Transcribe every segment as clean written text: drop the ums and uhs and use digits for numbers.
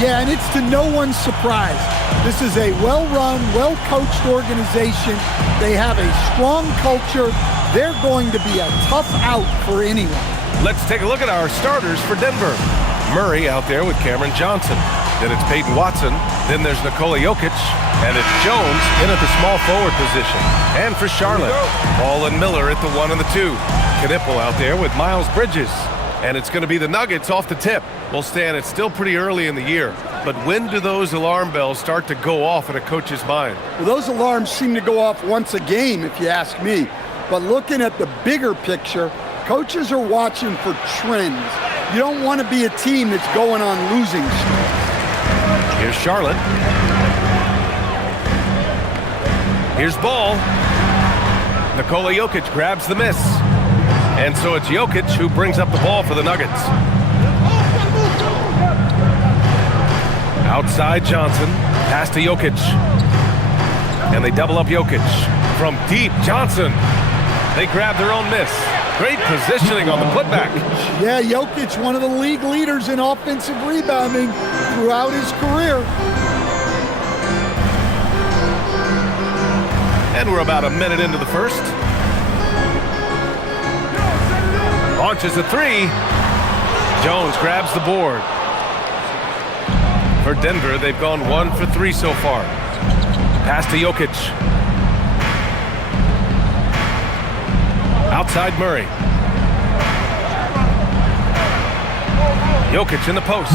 Yeah, and it's to no one's surprise. This is a well-run, well-coached organization. They have a strong culture. They're going to be a tough out for anyone. Let's take a look at our starters for Denver. Murray out there with Cameron Johnson. Then it's Peyton Watson. Then there's Nikola Jokic. And it's Jones in at the small forward position. And for Charlotte, Ball and Miller at the 1 and the 2. Knipple out there with Miles Bridges. And it's going to be the Nuggets off the tip. Well, Stan, it's still pretty early in the year. But when do those alarm bells start to go off in a coach's mind? Well, those alarms seem to go off once a game, if you ask me. But looking at the bigger picture, coaches are watching for trends. You don't want to be a team that's going on losing streaks. Here's Charlotte. Here's Ball. Nikola Jokic grabs the miss. And so it's Jokic who brings up the ball for the Nuggets. Outside Johnson. Pass to Jokic. And they double up Jokic. From deep, Johnson. They grab their own miss. Great positioning on the putback. Yeah, Jokic, one of the league leaders in offensive rebounding throughout his career. And we're about a minute into the first. Launches a 3. Jones grabs the board. For Denver, they've gone 1 for 3 so far. Pass to Jokic. Outside Murray. Jokic in the post.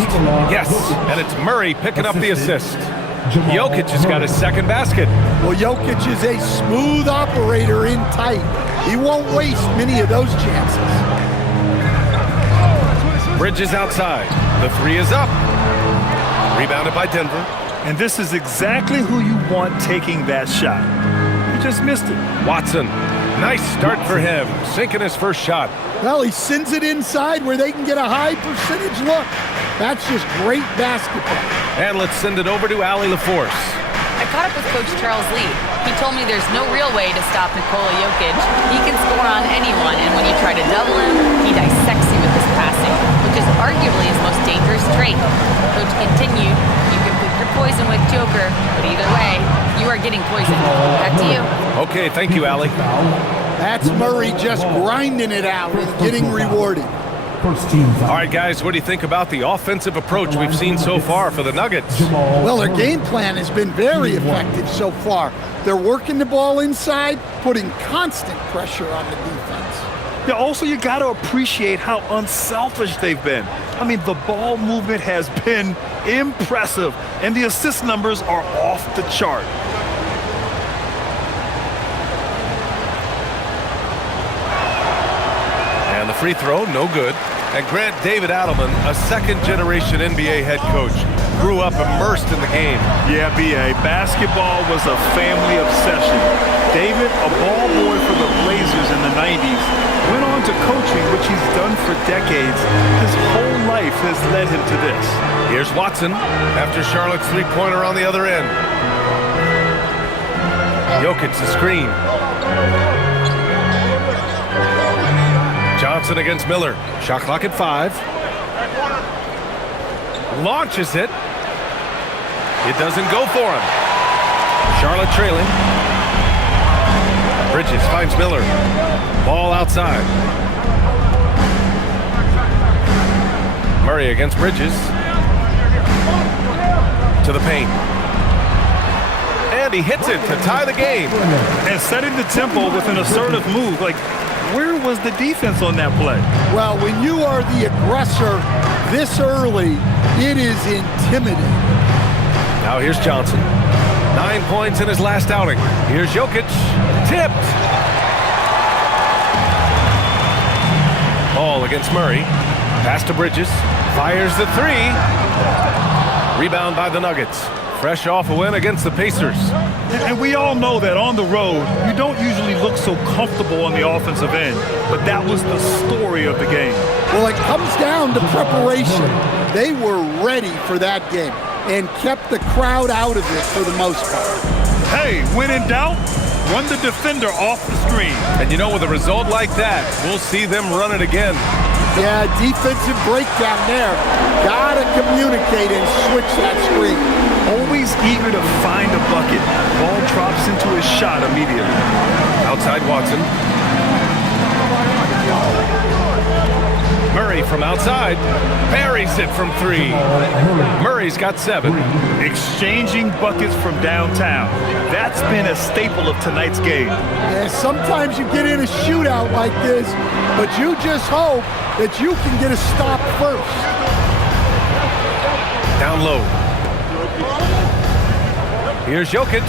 Yes, and it's Murray picking up the assist. Jokic has got his second basket. Well, Jokic is a smooth operator in tight. He won't waste many of those chances. Bridges outside. The 3 is up. Rebounded by Denver. And this is exactly who you want taking that shot. You just missed it. Watson. Nice start for him. Sinking his first shot. Well, he sends it inside where they can get a high percentage look. That's just great basketball. And let's send it over to Allie LaForce. I caught up with Coach Charles Lee. He told me there's no real way to stop Nikola Jokic. He can score on anyone, and when you try to double him, he dissects you with his passing, which is arguably his most dangerous trait. Coach continued, you can pick your poison with Joker, but either way, you are getting poisoned. Back to you. Okay, thank you, Allie. That's Murray just grinding it out and getting rewarded. All right, guys, what do you think about the offensive approach we've seen so far for the Nuggets? Well, their game plan has been very effective so far. They're working the ball inside, putting constant pressure on the defense. Yeah, also, you got to appreciate how unselfish they've been. I mean, the ball movement has been impressive, and the assist numbers are off the chart. And the free throw, no good. And Grant David Adelman, a second-generation NBA head coach, grew up immersed in the game. Yeah, B.A., basketball was a family obsession. David, a ball boy for the Blazers in the 90s, went on to coaching, which he's done for decades. His whole life has led him to this. Here's Watson after Charlotte's three-pointer on the other end. Jokic the screen. Johnson against Miller. Shot clock at 5. Launches it. It doesn't go for him. Charlotte trailing. Bridges finds Miller. Ball outside. Murray against Bridges. To the paint. And he hits it to tie the game. And setting the tempo with an assertive move. Like, where was the defense on that play? Well, when you are the aggressor this early, it is intimidating. Now here's Johnson. 9 points in his last outing. Here's Jokic. Tipped. Ball against Murray. Pass to Bridges. Fires the 3. Rebound by the Nuggets. Fresh off a win against the Pacers. And we all know that on the road, you don't usually look so comfortable on the offensive end. But that was the story of the game. Well, it comes down to preparation. They were ready for that game and kept the crowd out of it for the most part. Hey, when in doubt, run the defender off the screen. And you know, with a result like that, we'll see them run it again. Yeah, defensive breakdown there. Gotta communicate and switch that screen. Always eager to find a bucket. Ball drops into his shot immediately. Outside Watson. Murray from outside. Buries it from 3. Murray's got 7. Exchanging buckets from downtown. That's been a staple of tonight's game. Yeah, sometimes you get in a shootout like this, but you just hope that you can get a stop first. Down low. Here's Jokic.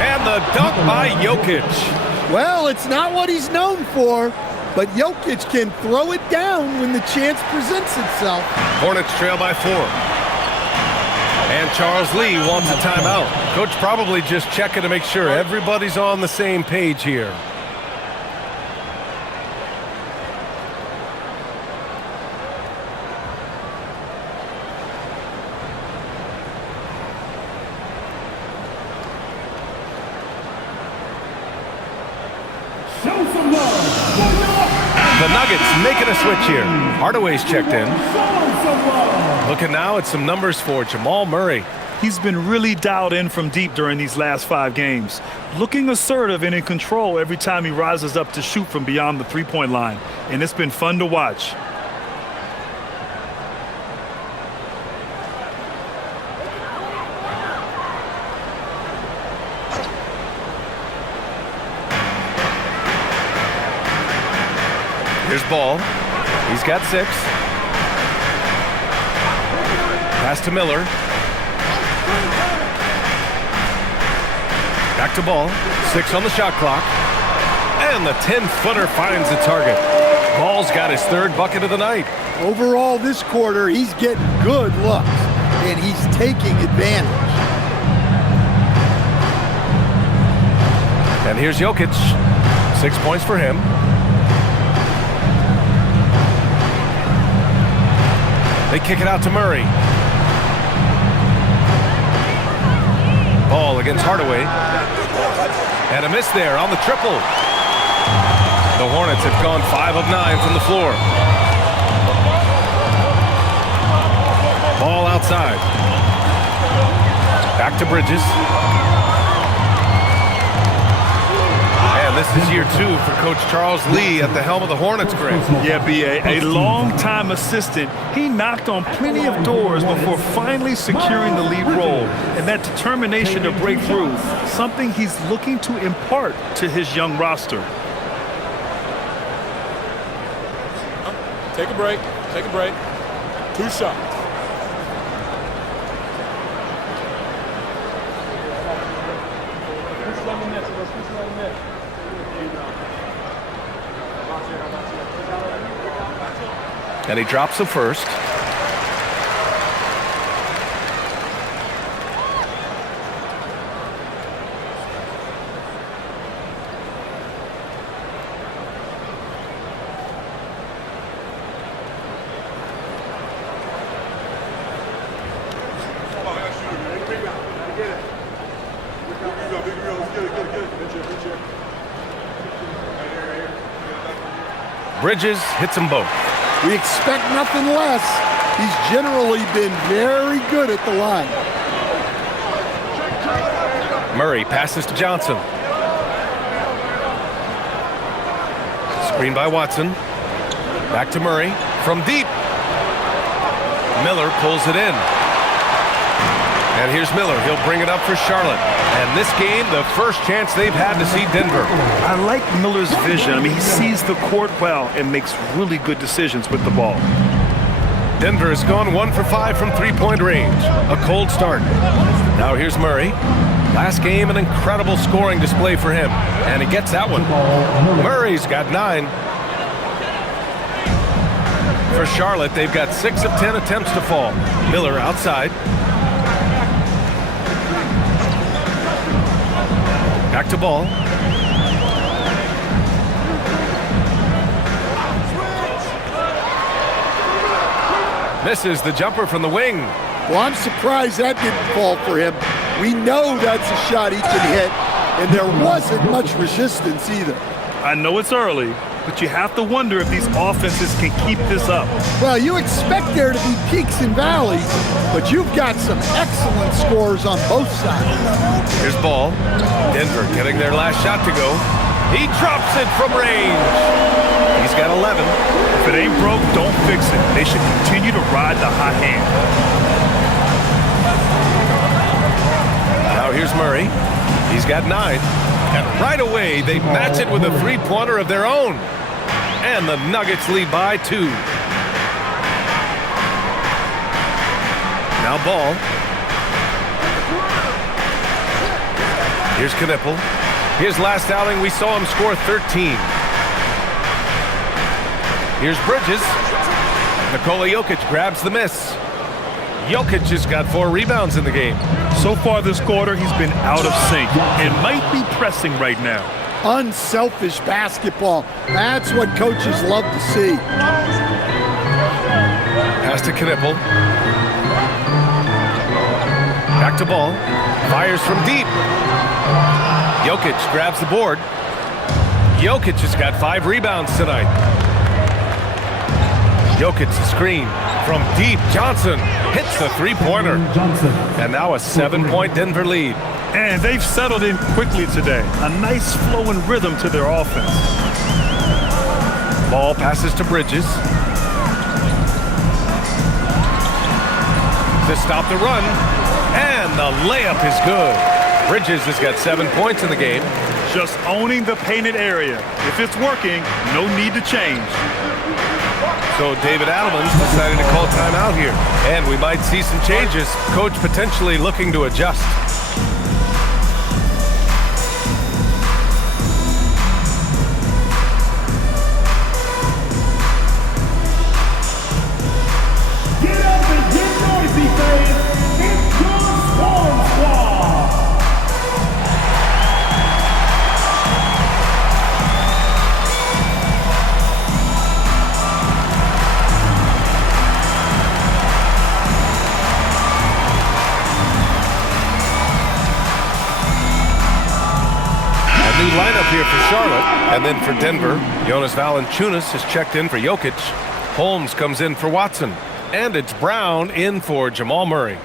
And the dunk by Jokic. Well, it's not what he's known for, but Jokic can throw it down when the chance presents itself. Hornets trail by 4. And Charles Lee wants a timeout. Coach probably just checking to make sure everybody's on the same page here. The Nuggets making a switch here. Hardaway's checked in. Looking now at some numbers for Jamal Murray. He's been really dialed in from deep during these last 5 games. Looking assertive and in control every time he rises up to shoot from beyond the three-point line. And it's been fun to watch. Here's Ball. He's got 6. Pass to Miller. Back to Ball. 6 on the shot clock. And the 10-footer finds the target. Ball's got his 3rd bucket of the night. Overall, this quarter, he's getting good looks, and he's taking advantage. And here's Jokic. 6 points for him. They kick it out to Murray. Ball against Hardaway. And a miss there on the triple. The Hornets have gone 5 of 9 from the floor. Ball outside. Back to Bridges. And this is year 2 for Coach Charles Lee at the helm of the Hornets, Greg. Yeah, B.A., a long-time assistant. He knocked on plenty of doors before finally securing the lead role. And that determination to break through, something he's looking to impart to his young roster. Take a break. Take a break. 2 shots. And he drops the first. Bridges hits them both. We expect nothing less. He's generally been very good at the line. Murray passes to Johnson. Screen by Watson. Back to Murray from deep. Miller pulls it in. And here's Miller. He'll bring it up for Charlotte. And this game, the first chance they've had to see Denver. I like Miller's vision. I mean, he sees the court well and makes really good decisions with the ball. Denver has gone 1 for 5 from three-point range. A cold start. Now here's Murray. Last game, an incredible scoring display for him. And he gets that one. Murray's got 9. For Charlotte, they've got 6 of 10 attempts to fall. Miller outside. Back to Ball. Misses the jumper from the wing. Well, I'm surprised that didn't fall for him. We know that's a shot he can hit, and there wasn't much resistance either. I know it's early, but you have to wonder if these offenses can keep this up. Well, you expect there to be peaks and valleys, but you've got some excellent scores on both sides. Here's Ball. Denver getting their last shot to go. He drops it from range. He's got 11. If it ain't broke, don't fix it. They should continue to ride the hot hand. Now here's Murray. He's got 9. And right away, they match it with a three-pointer of their own. And the Nuggets lead by 2. Now Ball. Here's Knipple. His last outing, we saw him score 13. Here's Bridges. Nikola Jokic grabs the miss. Jokic has got 4 rebounds in the game. So far this quarter, he's been out of sync and might be pressing right now. Unselfish basketball. That's what coaches love to see. Pass to Knipple. Back to Ball. Fires from deep. Jokic grabs the board. Jokic has got 5 rebounds tonight. Jokic screen from deep. Johnson hits the three-pointer. And now a 7-point Denver lead. And they've settled in quickly today. A nice flowing rhythm to their offense. Ball passes to Bridges. To stop the run. And the layup is good. Bridges has got 7 points in the game. Just owning the painted area. If it's working, no need to change. So David Adelman's decided to call timeout here. And we might see some changes. Coach potentially looking to adjust. Get up and get noisy, fans. It's your Swarm Squad. New lineup here for Charlotte. And then for Denver, Jonas Valanciunas has checked in for Jokic. Holmes comes in for Watson. And it's Brown in for Jamal Murray.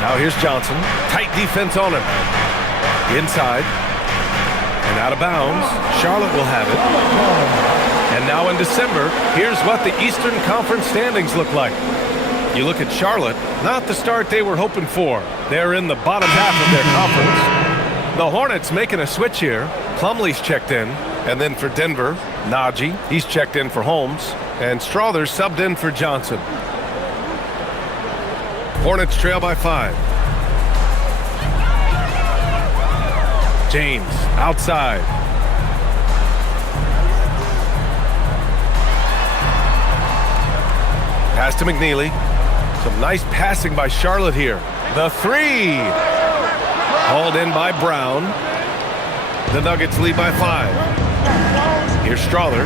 Now here's Johnson. Tight defense on him. Inside. And out of bounds. Charlotte will have it. And now in December, here's what the Eastern Conference standings look like. You look at Charlotte, not the start they were hoping for. They're in the bottom half of their conference. The Hornets making a switch here. Plumlee's checked in. And then for Denver, Najee. He's checked in for Holmes. And Strother's subbed in for Johnson. Hornets trail by 5. James outside. Pass to McNeely. Some nice passing by Charlotte here. The 3. Hauled in by Brown. The Nuggets lead by 5. Here's Strother.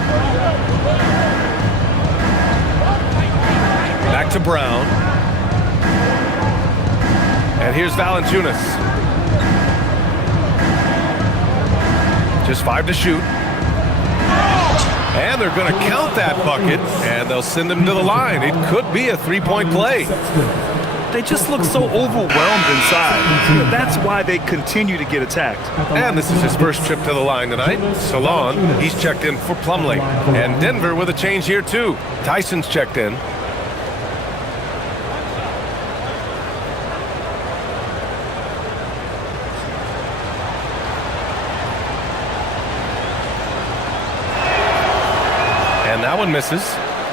Back to Brown. And here's Valanciunas. Just 5 to shoot. And they're going to count that bucket, and they'll send him to the line. It could be a three-point play. They just look so overwhelmed inside. That's why they continue to get attacked. And this is his first trip to the line tonight. Salon, he's checked in for Plumlee. And Denver with a change here, too. Tyson's checked in. That one misses.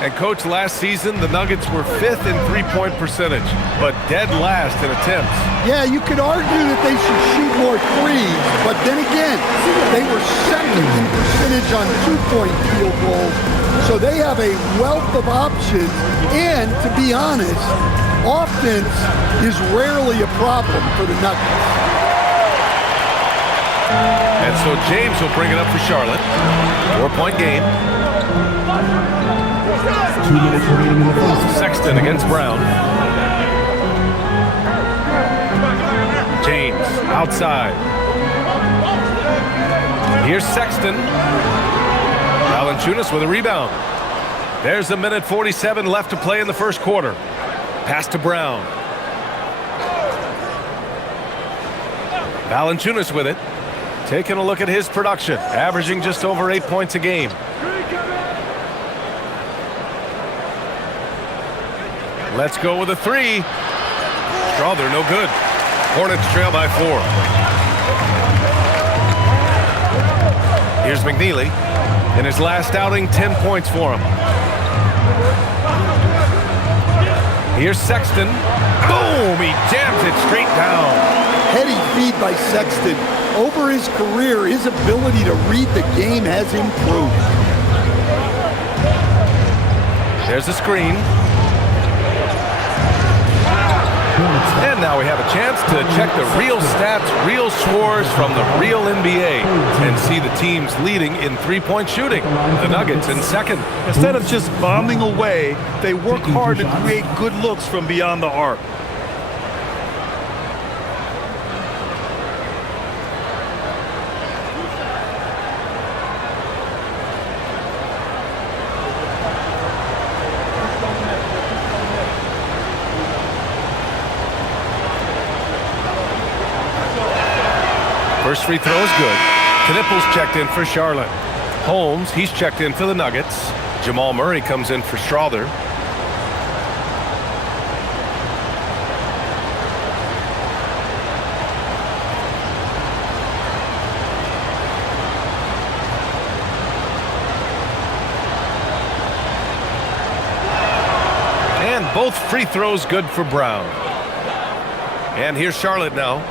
And coach, last season the Nuggets were 5th in three-point percentage, but dead last in attempts. Yeah, you could argue that they should shoot more threes, but then again, they were 2nd in percentage on 2-point field goals, so they have a wealth of options. And to be honest, offense is rarely a problem for the Nuggets. And so James will bring it up for Charlotte. 4-point game. 2 minutes remaining in the first. Sexton against Brown. James outside. Here's Sexton. Valanciunas with a rebound. There's a minute 47 left to play in the first quarter. Pass to Brown. Valanciunas with it. Taking a look at his production. Averaging just over 8 points a game. Let's go with a three. Strawther, no good. Hornets trail by 4. Here's McNeely. In his last outing, 10 points for him. Here's Sexton. Boom! He jams it straight down. Heady feed by Sexton. Over his career, his ability to read the game has improved. There's a screen. And now we have a chance to check the real stats, real scores from the real NBA and see the teams leading in three-point shooting. The Nuggets in second. Instead of just bombing away, they work hard to create good looks from beyond the arc. First free throw is good. Knipple's checked in for Charlotte. Holmes, he's checked in for the Nuggets. Jamal Murray comes in for Strawther. And both free throws good for Brown. And here's Charlotte now,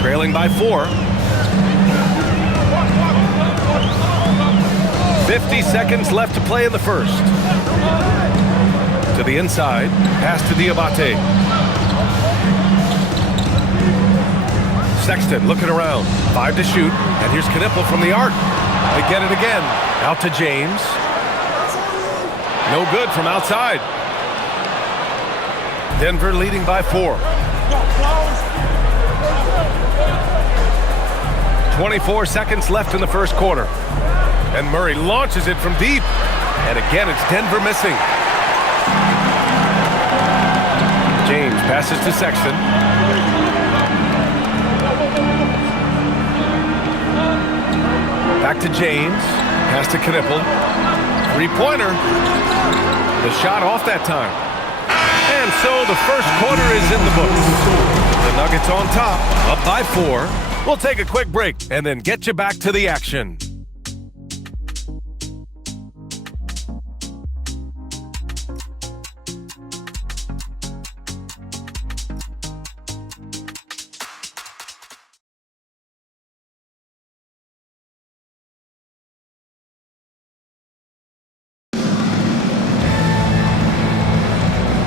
trailing by 4. 50 seconds left to play in the first. To the inside, pass to Diabate. Sexton looking around, 5 to shoot, and here's Knipple from the arc. They get it again, out to James. No good from outside. Denver leading by 4. 24 seconds left in the first quarter. And Murray launches it from deep. And again, it's Denver missing. James passes to Sexton. Back to James. Pass to Knipple. Three-pointer. The shot off that time. And so the first quarter is in the books. The Nuggets on top, up by 4. We'll take a quick break and then get you back to the action.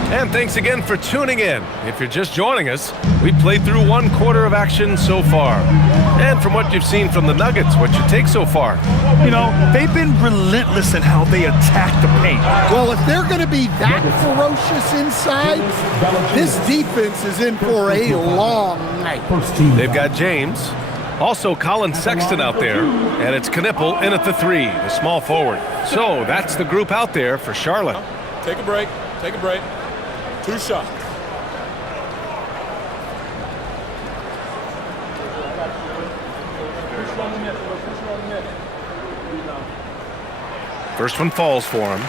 And thanks again for tuning in. If you're just joining us, we played through 1 quarter of action so far. And from what you've seen from the Nuggets, what's your take so far? You know, they've been relentless in how they attack the paint. Well, if they're going to be that ferocious inside, this defense is in for a long night. They've got James. Also, Colin Sexton out there. And it's Knipple in at the 3, the small forward. So that's the group out there for Charlotte. Take a break. Take a break. 2 shots. First one falls for him.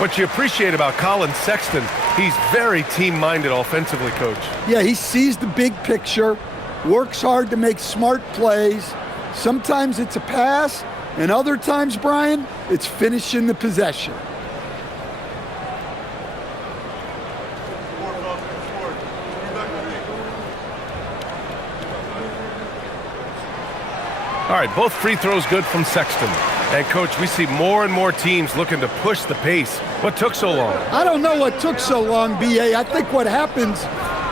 What you appreciate about Colin Sexton, he's very team-minded offensively, Coach. Yeah, he sees the big picture, works hard to make smart plays. Sometimes it's a pass, and other times, Brian, it's finishing the possession. All right, both free throws good from Sexton. And, Coach, we see more and more teams looking to push the pace. What took so long? I don't know what took so long, B.A. I think what happens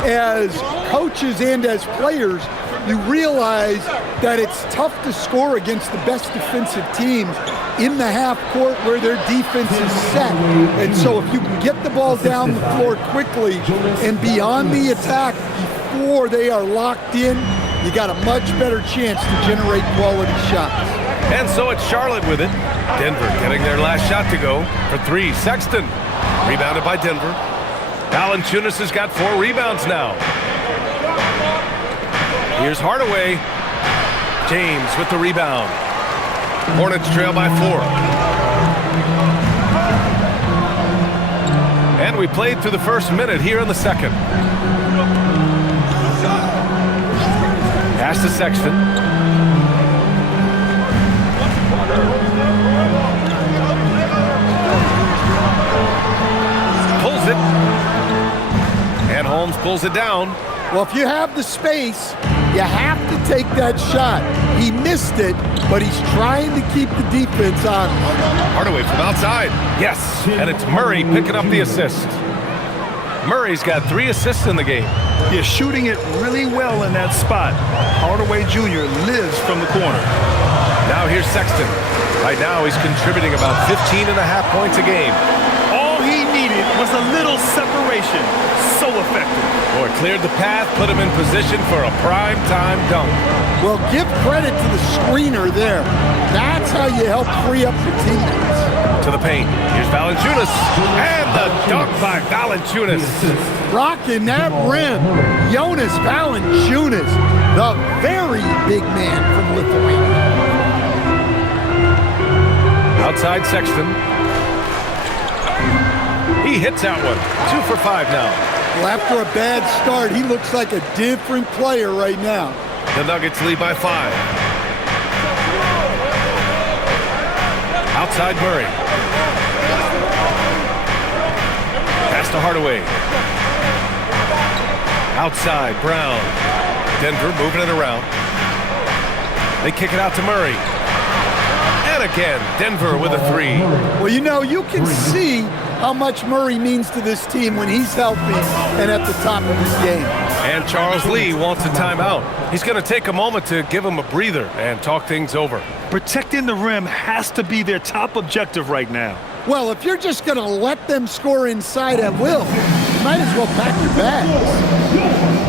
as coaches and as players, you realize that it's tough to score against the best defensive teams in the half court where their defense is set. And so if you can get the ball down the floor quickly and beyond the attack before they are locked in, you got a much better chance to generate quality shots. And so it's Charlotte with it. Denver getting their last shot to go for 3. Sexton rebounded by Denver. Valanciunas has got 4 rebounds now. Here's Hardaway. James with the rebound. Hornets trail by 4. And we played through the first minute here in the second. Pass to Sexton. Pulls it. And Holmes pulls it down. Well, if you have the space, you have to take that shot. He missed it, but he's trying to keep the defense on. Hardaway from outside. Yes, and it's Murray picking up the assist. Murray's got 3 assists in the game. You're shooting it really well in that spot. Hardaway Jr. lives from the corner. Now here's Sexton. Right now he's contributing about 15.5 points a game. All he needed was a little separation. So effective. Boy, cleared the path, put him in position for a prime-time dunk. Well, give credit to the screener there. That's how you help free up your teammates. To the paint. Here's Valanciunas. And the dunk by Valanciunas. Rocking that rim. Jonas Valanciunas, the very big man from Lithuania. Outside Sexton. He hits that one. 2 for 5 now. Well, after a bad start, he looks like a different player right now. The Nuggets lead by 5. Outside Murray. Pass to Hardaway. Outside Brown. Denver moving it around. They kick it out to Murray. And again, Denver with a 3. Well, you know, you can see how much Murray means to this team when he's healthy and at the top of his game. And Charles Lee wants a timeout. He's going to take a moment to give him a breather and talk things over. Protecting the rim has to be their top objective right now. Well, if you're just going to let them score inside at will, you might as well pack your bags.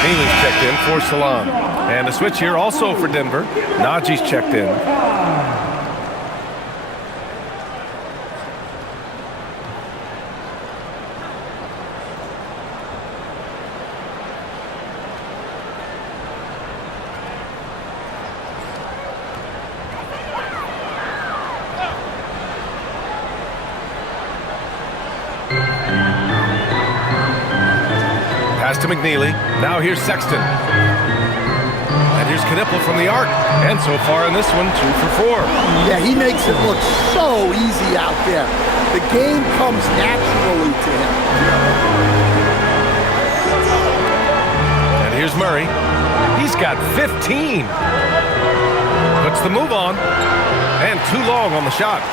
McNeely's checked in for Salon. And a switch here also for Denver. Najee's checked in. Pass to McNeely. Now here's Sexton. And here's Knipple from the arc. And so far in this one, 2 for 4. Yeah, he makes it look so easy out there. The game comes naturally to him. And here's Murray. He's got 15. Puts the move on. And too long on the shot.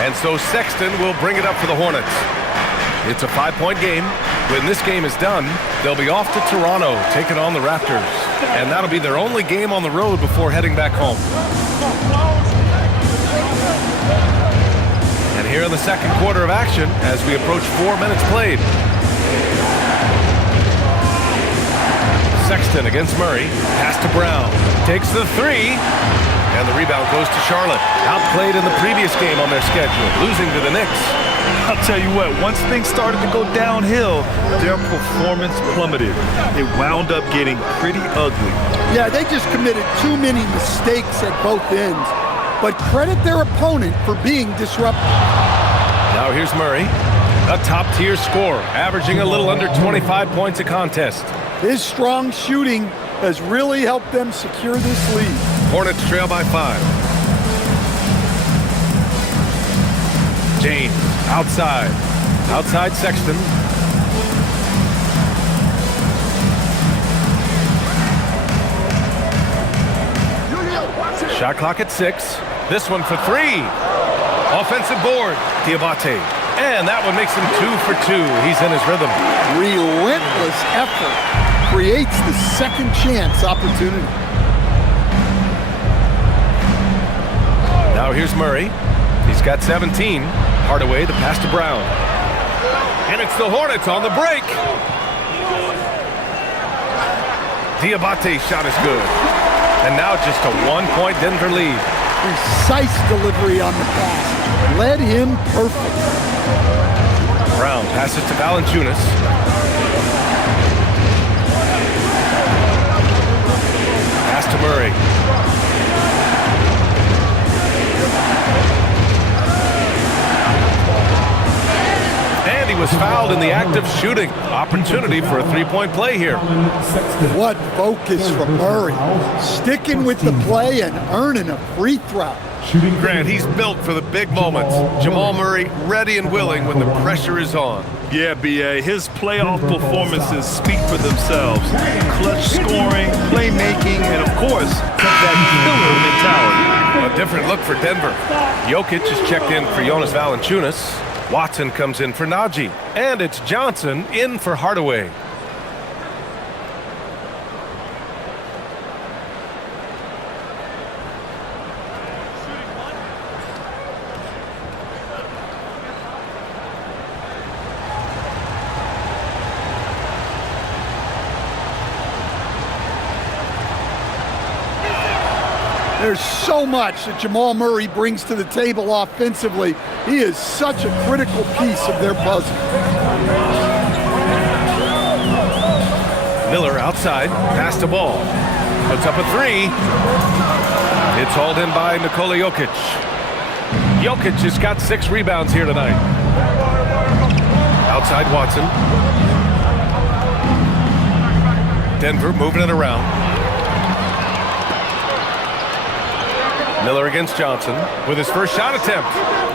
And so Sexton will bring it up for the Hornets. It's a 5-point game. When this game is done, they'll be off to Toronto, taking on the Raptors. And that'll be their only game on the road before heading back home. And here in the second quarter of action, as we approach 4 minutes played. Sexton against Murray. Pass to Brown. Takes the 3. And the rebound goes to Charlotte. Outplayed in the previous game on their schedule, losing to the Knicks. I'll tell you what, once things started to go downhill, their performance plummeted. It wound up getting pretty ugly. Yeah, they just committed too many mistakes at both ends. But credit their opponent for being disruptive. Now here's Murray, a top-tier scorer, averaging a little under 25 points a contest. His strong shooting has really helped them secure this lead. Hornets trail by 5. James, outside. Outside Sexton. Shot clock at 6. This one for 3. Offensive board. Diabate. And that one makes him 2 for 2. He's in his rhythm. Relentless effort creates the second chance opportunity. Now here's Murray. He's got 17. Hardaway, the pass to Brown. And it's the Hornets on the break. Diabate's shot is good. And now just a 1-point Denver lead. Precise delivery on the pass. Led him perfect. Brown passes to Valanciunas. Pass to Murray. And he was fouled in the act of shooting. Opportunity for a three-point play here. What focus from Murray. Sticking with the play and earning a free throw. Grant, he's built for the big moments. Jamal Murray ready and willing when the pressure is on. Yeah, B.A. His playoff performances speak for themselves. Clutch scoring, playmaking, and of course, that killer mentality. A different look for Denver. Jokic is checked in for Jonas Valanciunas. Watson comes in for Najee. And it's Johnson in for Hardaway. There's so much that Jamal Murray brings to the table offensively. He is such a critical piece of their puzzle. Miller outside, pass the ball. Puts up a 3. It's hauled in by Nikola Jokic. Jokic has got 6 rebounds here tonight. Outside Watson. Denver moving it around. Miller against Johnson with his first shot attempt.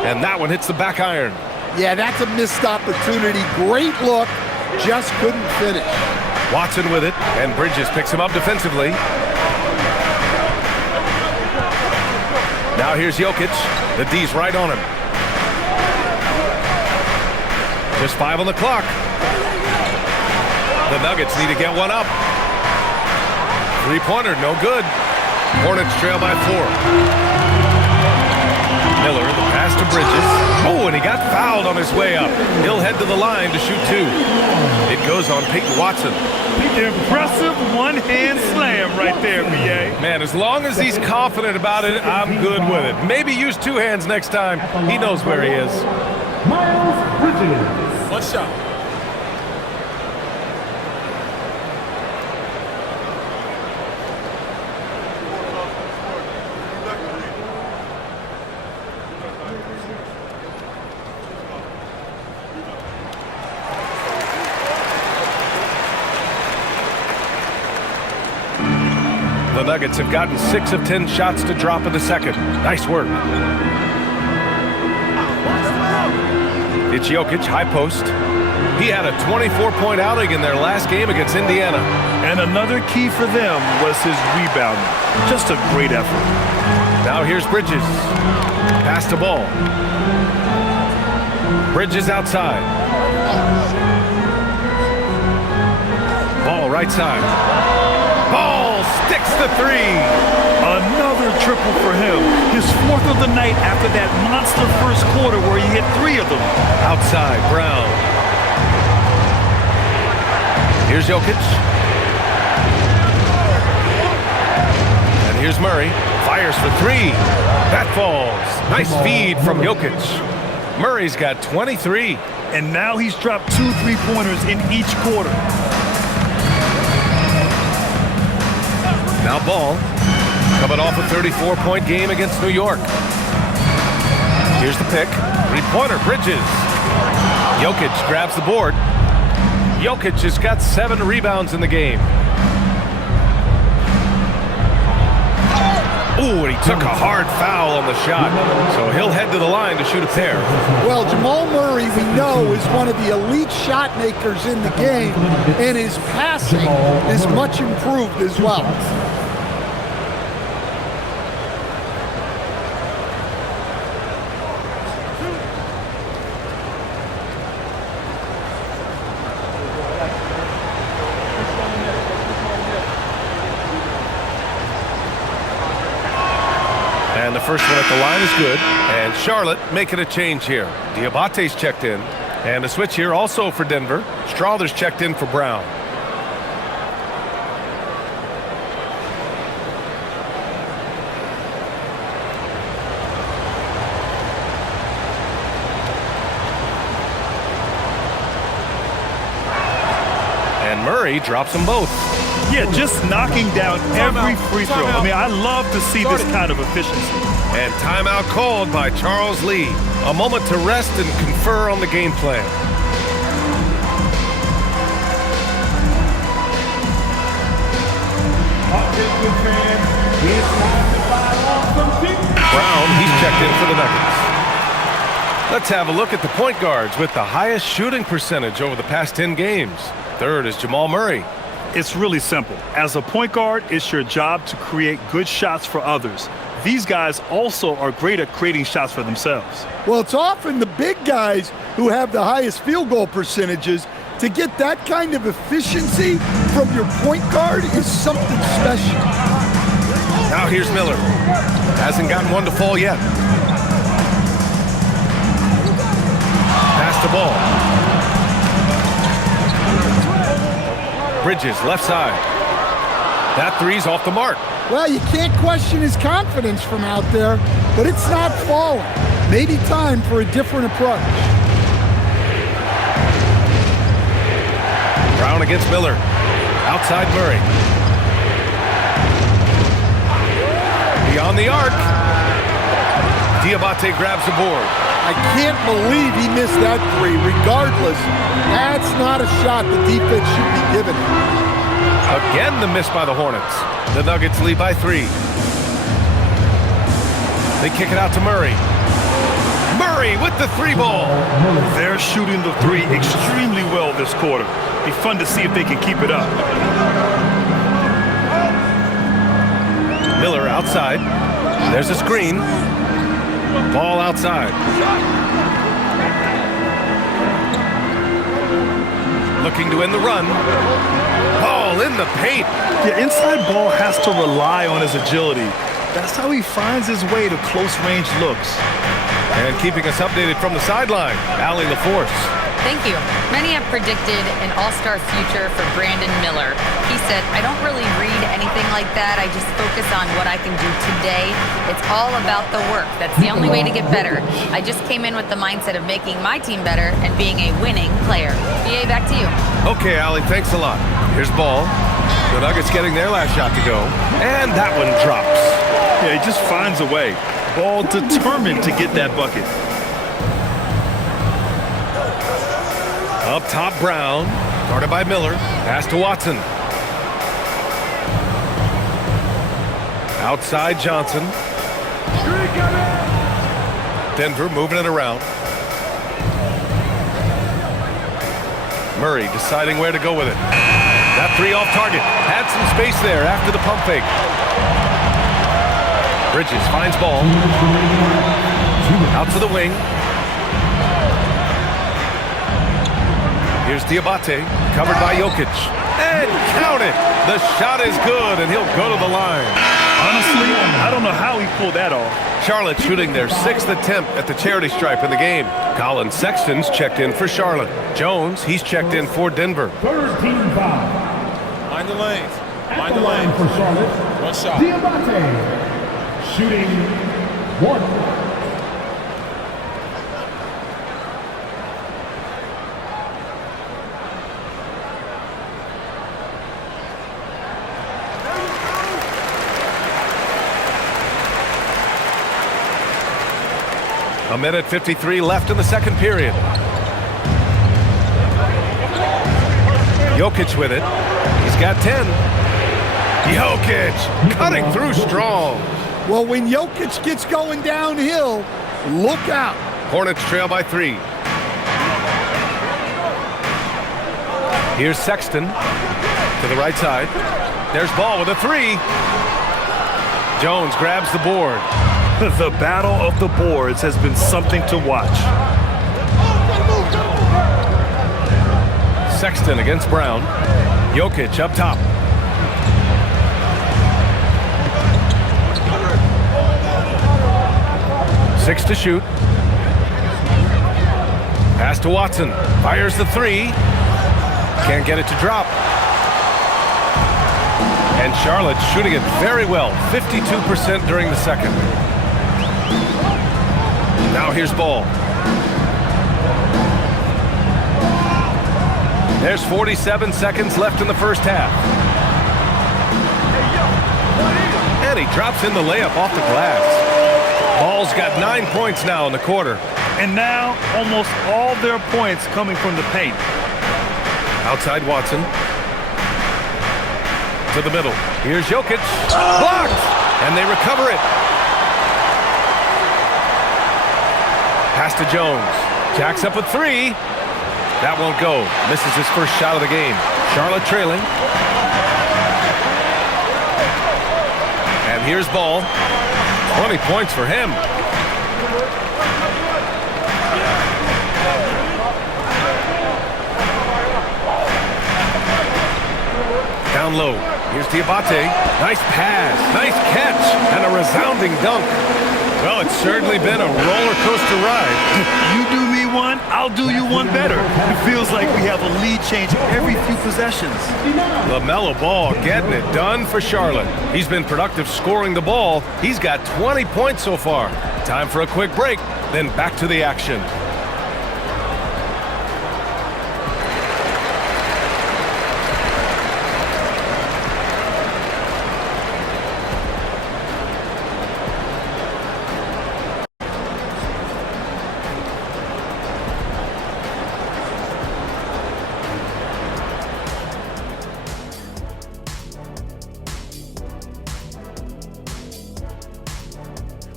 And that one hits the back iron. Yeah, that's a missed opportunity. Great look, just couldn't finish. Watson with it, and Bridges picks him up defensively. Now here's Jokic. The D's right on him. Just 5 on the clock. The Nuggets need to get one up. Three-pointer, no good. Hornets trail by 4. Miller, the pass to Bridges. Oh, and he got fouled on his way up. He'll head to the line to shoot 2. It goes on Peyton Watson. Impressive one-hand slam right there, B.A. Man, as long as he's confident about it, I'm good with it. Maybe use 2 hands next time. He knows where he is. Miles Bridges. One shot. The Nuggets have gotten 6 of 10 shots to drop in the second. Nice work. It's Jokic, high post. He had a 24-point outing in their last game against Indiana. And another key for them was his rebounding. Just a great effort. Now here's Bridges. Pass the ball. Bridges outside. Ball right side. Ball sticks the 3. Another triple for him. His 4th of the night after that monster first quarter where he hit 3 of them. Outside, Brown. Here's Jokic. And here's Murray. Fires for 3. That falls. Nice feed from Jokic. Murray's got 23. And now he's dropped 2 3-pointers in each quarter. Now Ball, coming off a 34-point game against New York. Here's the pick. 3-pointer, Bridges. Jokic grabs the board. Jokic has got 7 rebounds in the game. Ooh, and he took a hard foul on the shot. So he'll head to the line to shoot a pair. Well, Jamal Murray, we know, is one of the elite shot makers in the game, and his passing is much improved as well. And the first one at the line is good. And Charlotte making a change here. Diabate's checked in. And a switch here also for Denver. Strawther's checked in for Brown. And Murray drops them both. Yeah, just knocking down every free throw. I mean, I love to see this kind of efficiency. And timeout called by Charles Lee. A moment to rest and confer on the game plan. Brown, he's checked in for the Nuggets. Let's have a look at the point guards with the highest shooting percentage over the past 10 games. Third is Jamal Murray. It's really simple. As a point guard, it's your job to create good shots for others. These guys also are great at creating shots for themselves. Well, it's often the big guys who have the highest field goal percentages. To get that kind of efficiency from your point guard is something special. Now here's Miller. Hasn't gotten one to fall yet. Pass the ball. Bridges, left side. That three's off the mark. Well, you can't question his confidence from out there, but it's not falling. Maybe time for a different approach. Brown against Miller. Outside Murray. Beyond the arc. Diabate grabs the board. I can't believe he missed that three. Regardless, that's not a shot the defense should be giving him. Again, the miss by the Hornets. The Nuggets lead by 3. They kick it out to Murray. Murray with the 3-ball. They're shooting the three extremely well this quarter. Be fun to see if they can keep it up. Miller outside. There's a screen. Ball outside. Looking to end the run. Ball in the paint. Yeah, inside ball has to rely on his agility. That's how he finds his way to close-range looks. And keeping us updated from the sideline, Allie LaForce. Thank you. Many have predicted an all-star future for Brandon Miller. He said, I don't really read anything like that. I just focus on what I can do today. It's all about the work. That's the only way to get better. I just came in with the mindset of making my team better and being a winning player. BA, back to you. Okay, Allie, thanks a lot. Here's ball. The Nuggets getting their last shot to go. And that one drops. Yeah, he just finds a way. Ball determined to get that bucket. Up top, Brown. Guarded by Miller. Pass to Watson. Outside, Johnson. Denver moving it around. Murray deciding where to go with it. That three off target. Had some space there after the pump fake. Bridges finds ball. Out to the wing. Here's Diabate, covered by Jokic. And count it! The shot is good, and he'll go to the line. Honestly, I don't know how he pulled that off. Charlotte shooting their 6th attempt at the charity stripe in the game. Colin Sexton's checked in for Charlotte. Jones, he's checked in for Denver. Third team foul. Mind the lanes. At Mind the the line lanes. for Charlotte. One shot. Diabate. Shooting 1. A minute 53 left in the second period. Jokic with it. He's got 10. Jokic cutting through strong. Well, when Jokic gets going downhill, look out. Hornets trail by 3. Here's Sexton to the right side. There's Ball with a 3. Jones grabs the board. The battle of the boards has been something to watch. Sexton against Brown. Jokic up top. Six to shoot. Pass to Watson. Fires the 3. Can't get it to drop. And Charlotte shooting it very well. 52% during the second. Now here's Ball. There's 47 seconds left in the first half. And he drops in the layup off the glass. Ball's got 9 points now in the quarter. And now almost all their points coming from the paint. Outside Watson. To the middle. Here's Jokic. Blocked! And they recover it. Pass to Jones. Jacks up a 3. That won't go. Misses his first shot of the game. Charlotte trailing. And here's Ball. 20 points for him. Down low. Here's Diabate. Nice pass. Nice catch. And a resounding dunk. Well, it's certainly been a roller coaster ride. You do me one, I'll do you one better. It feels like we have a lead change every few possessions. LaMelo Ball getting it done for Charlotte. He's been productive scoring the ball. He's got 20 points so far. Time for a quick break, then back to the action.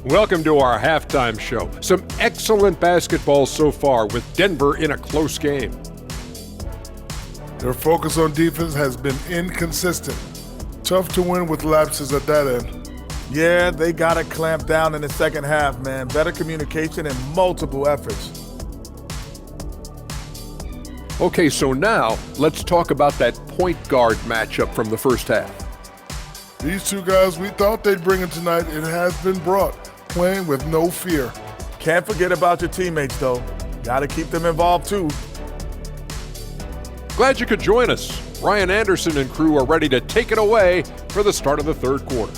Welcome to our halftime show. Some excellent basketball so far with Denver in a close game. Their focus on defense has been inconsistent. Tough to win with lapses at that end. Yeah, they got to clamp down in the second half, man. Better communication and multiple efforts. Okay, so now let's talk about that point guard matchup from the first half. These two guys we thought they'd bring in tonight, it has been brought, playing with no fear. Can't forget about your teammates, though. Got to keep them involved, too. Glad you could join us. Ryan Anderson and crew are ready to take it away for the start of the third quarter.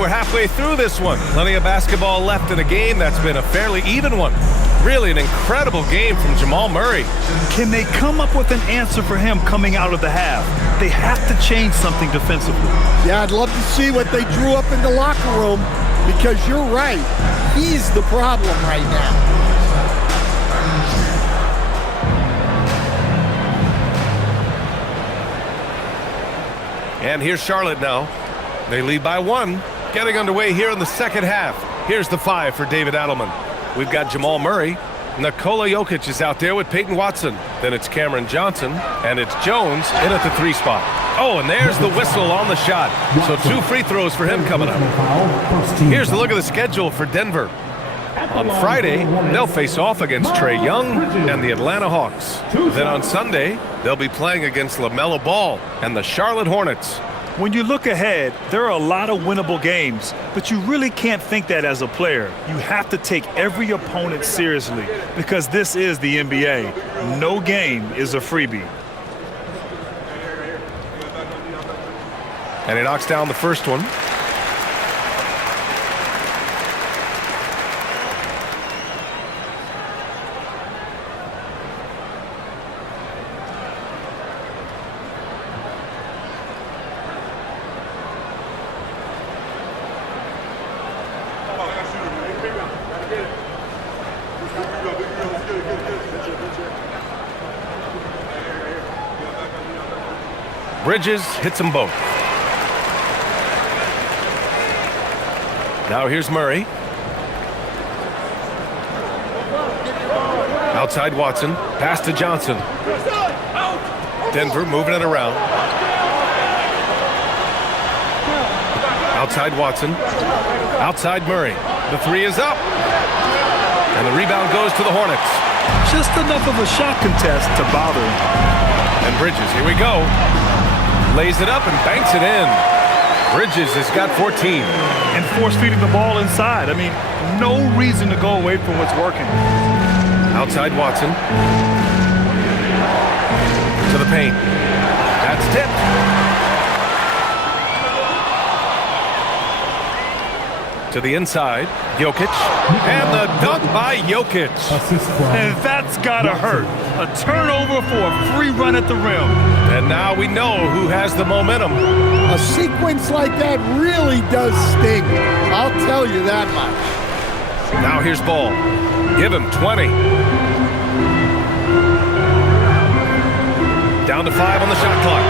We're halfway through this one. Plenty of basketball left in a game that's been a fairly even one. Really an incredible game from Jamal Murray. Can they come up with an answer for him coming out of the half? They have to change something defensively. Yeah, I'd love to see what they drew up in the locker room, because you're right. He's the problem right now. And here's Charlotte now. They lead by 1. Getting underway here in the second half. Here's the 5 for David Adelman. We've got Jamal Murray. Nikola Jokic is out there with Peyton Watson. Then it's Cameron Johnson. And it's Jones in at the 3 spot. Oh, and there's the whistle on the shot. So 2 free throws for him coming up. Here's a look at the schedule for Denver. On Friday, they'll face off against Trae Young and the Atlanta Hawks. Then on Sunday, they'll be playing against LaMelo Ball and the Charlotte Hornets. When you look ahead, there are a lot of winnable games, but you really can't think that as a player. You have to take every opponent seriously, because this is the NBA. No game is a freebie. And he knocks down the first one. Bridges hits them both. Now here's Murray. Outside Watson. Pass to Johnson. Denver moving it around. Outside Watson. Outside Murray. The three is up. And the rebound goes to the Hornets. Just enough of a shot contest to bother him. And Bridges, here we go. Lays it up and banks it in. Bridges has got 14. And force-feeding the ball inside. I mean, no reason to go away from what's working. Outside Watson. To the paint. That's tipped. To the inside. Jokic. And the dunk by Jokic. And that's gotta hurt. A turnover for a free run at the rim. And now we know who has the momentum. A sequence like that really does sting. I'll tell you that much. Now here's Ball. Give him 20. Down to 5 on the shot clock.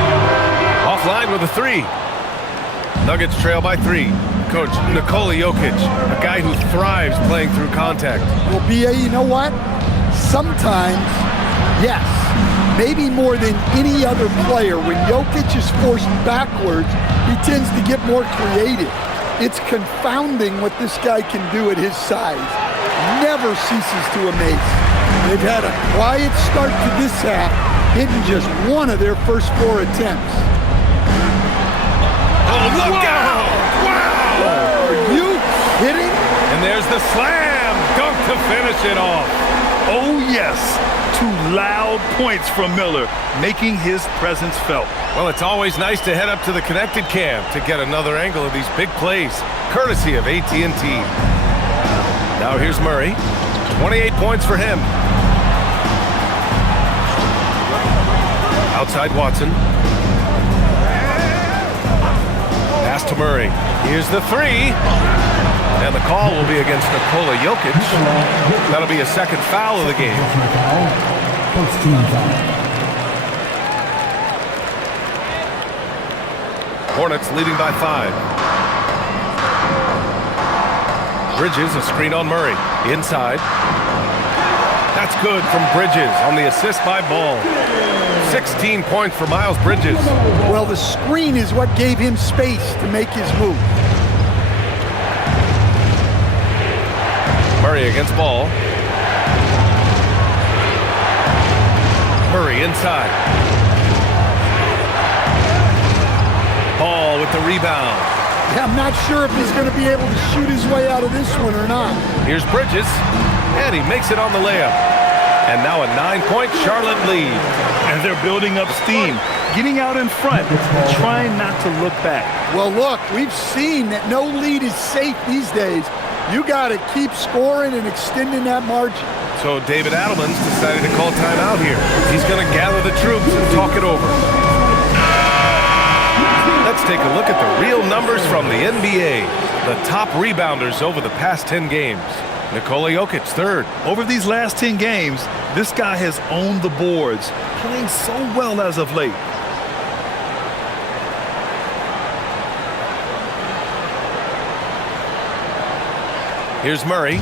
Offline with a 3. Nuggets trail by 3. Coach Nikola Jokic, a guy who thrives playing through contact. Well, B.A., you know what? Sometimes, yes, maybe more than any other player, when Jokic is forced backwards, he tends to get more creative. It's confounding what this guy can do at his size. Never ceases to amaze. They've had a quiet start to this half, hitting just one of their first 4 attempts. Oh, look out! Are you kidding? And there's the slam dunk to finish it off. Oh, yes. 2 loud points from Miller, making his presence felt. Well, it's always nice to head up to the connected cam to get another angle of these big plays, courtesy of AT&T. Now here's Murray. 28 points for him. Outside Watson. Pass to Murray. Here's the 3. And the call will be against Nikola Jokic. That'll be a second foul of the game. First team foul. Hornets leading by 5. Bridges, a screen on Murray. Inside. That's good from Bridges on the assist by Ball. 16 points for Miles Bridges. Well, the screen is what gave him space to make his move. Murray against Ball. Murray inside. Ball with the rebound. Yeah, I'm not sure if he's going to be able to shoot his way out of this one or not. Here's Bridges, and he makes it on the layup. And now a 9-point Charlotte lead. And they're building up steam, getting out in front, trying not to look back. Well, look, we've seen that no lead is safe these days. You got to keep scoring and extending that margin. So David Adelman's decided to call timeout here. He's going to gather the troops and talk it over. Let's take a look at the real numbers from the NBA. The top rebounders over the past 10 games. Nikola Jokic, 3rd. Over these last 10 games, this guy has owned the boards, playing so well as of late. Here's Murray,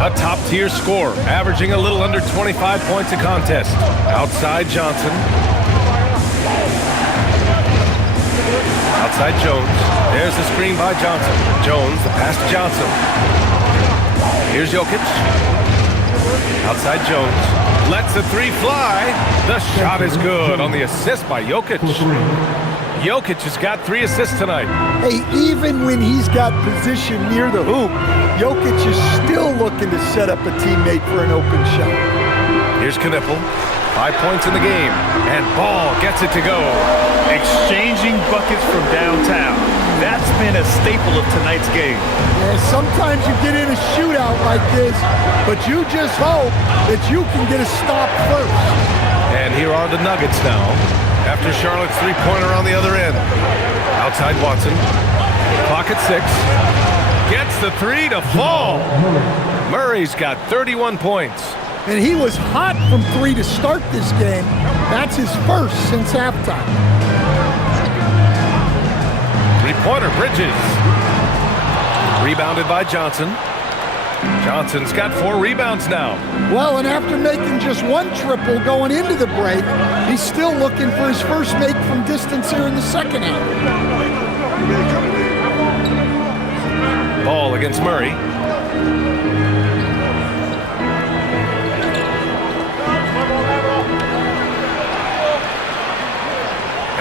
a top-tier scorer, averaging a little under 25 points a contest. Outside Johnson. Outside Jones. There's the screen by Johnson. Jones, the pass to Johnson. Here's Jokic. Outside Jones. Lets the 3 fly. The shot is good on the assist by Jokic. Jokic has got 3 assists tonight. Hey, even when he's got position near the hoop, Jokic is still looking to set up a teammate for an open shot. Here's Knipple. 5 points in the game. And Ball gets it to go. Exchanging buckets from downtown. That's been a staple of tonight's game. Yeah, sometimes you get in a shootout like this, but you just hope that you can get a stop first. And here are the Nuggets now. After Charlotte's 3-pointer on the other end. Outside Watson. Clock at 6. Gets the three to fall. Murray's got 31 points. And he was hot from three to start this game. That's his first since halftime. Three-pointer, Bridges. Rebounded by Johnson. Johnson's got 4 rebounds now. Well, and after making just one triple going into the break, he's still looking for his first make from distance here in the second half. Ball against Murray.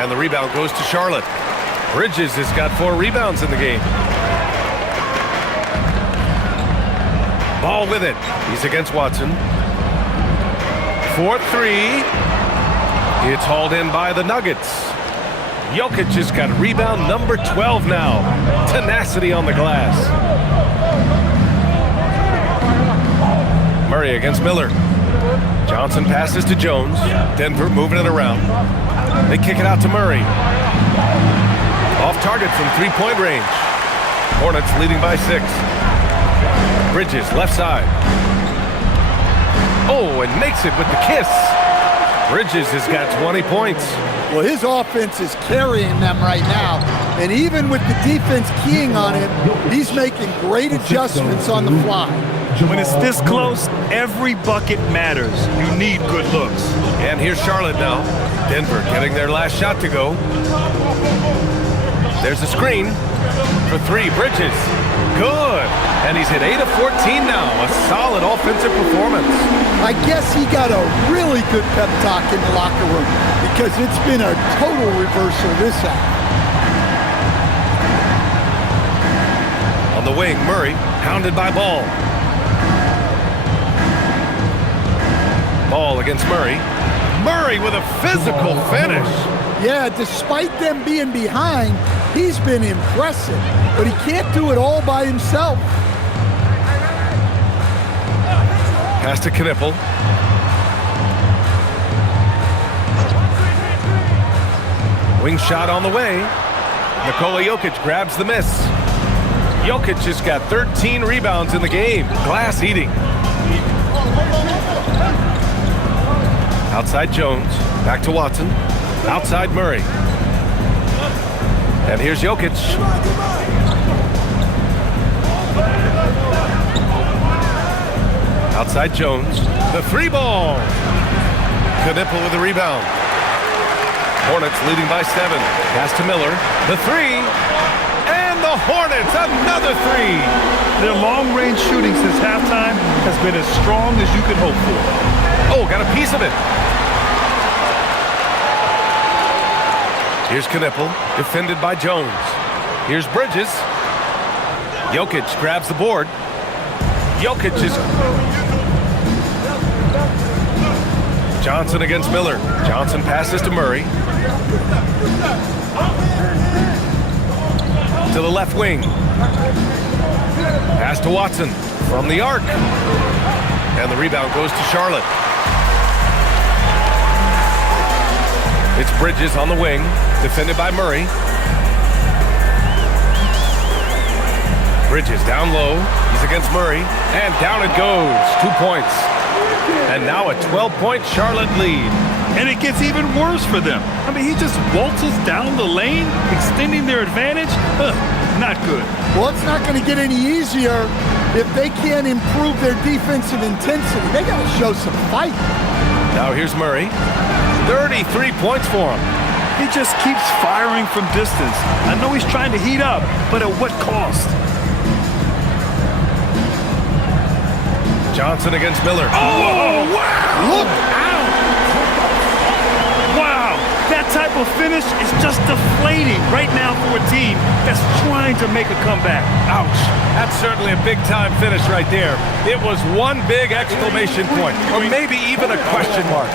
And the rebound goes to Charlotte. Bridges has got 4 rebounds in the game. Ball with it. He's against Watson. 4-3. It's hauled in by the Nuggets. Jokic has got rebound number 12 now. Tenacity on the glass. Murray against Miller. Johnson passes to Jones. Denver moving it around. They kick it out to Murray. Off target from three-point range. Hornets leading by 6. Bridges, left side. Oh, and makes it with the kiss. Bridges has got 20 points. Well, his offense is carrying them right now. And even with the defense keying on him, he's making great adjustments on the fly. When it's this close, every bucket matters. You need good looks. And here's Charlotte now. Denver getting their last shot to go. There's a screen for 3. Bridges. Good. And he's hit 8 of 14 now. A solid offensive performance. I guess he got a really good pep talk in the locker room because it's been a total reversal this half. On the wing, Murray, hounded by Ball. Ball against Murray. Murray with a physical finish. Yeah, despite them being behind, he's been impressive, but he can't do it all by himself. Pass to Knipple. Wing shot on the way. Nikola Jokic grabs the miss. Jokic has got 13 rebounds in the game. Glass eating. Outside Jones. Back to Watson. Outside Murray. And here's Jokic. Outside Jones. The 3-ball. Knipple with the rebound. Hornets leading by 7. Pass to Miller. The 3. And the Hornets, another 3. Their long-range shooting since halftime has been as strong as you could hope for. Oh, got a piece of it. Here's Knipple, defended by Jones. Here's Bridges. Jokic grabs the board. Jokic is... Johnson against Miller. Johnson passes to Murray. To the left wing. Pass to Watson from the arc. And the rebound goes to Charlotte. It's Bridges on the wing, defended by Murray. Bridges down low. He's against Murray. And down it goes. 2 points. And now a 12-point Charlotte lead. And it gets even worse for them. I mean, he just waltzes down the lane, extending their advantage. Not good. Well, it's not going to get any easier if they can't improve their defensive intensity. They got to show some fight. Now here's Murray. 33 points for him. He just keeps firing from distance. I know he's trying to heat up, but at what cost? Johnson against Miller. Oh, wow! Look out! Wow! That type of finish is just deflating right now for a team that's trying to make a comeback. Ouch. That's certainly a big-time finish right there. It was one big exclamation point, or maybe even a question mark.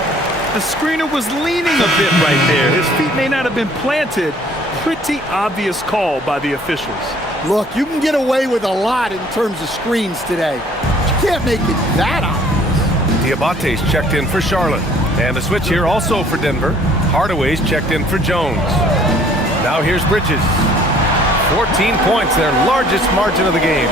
The screener was leaning a bit right there. His feet may not have been planted. Pretty obvious call by the officials. Look, you can get away with a lot in terms of screens today. You can't make it that obvious. Diabate's checked in for Charlotte. And a switch here also for Denver. Hardaway's checked in for Jones. Now here's Bridges. 14 points, their largest margin of the game.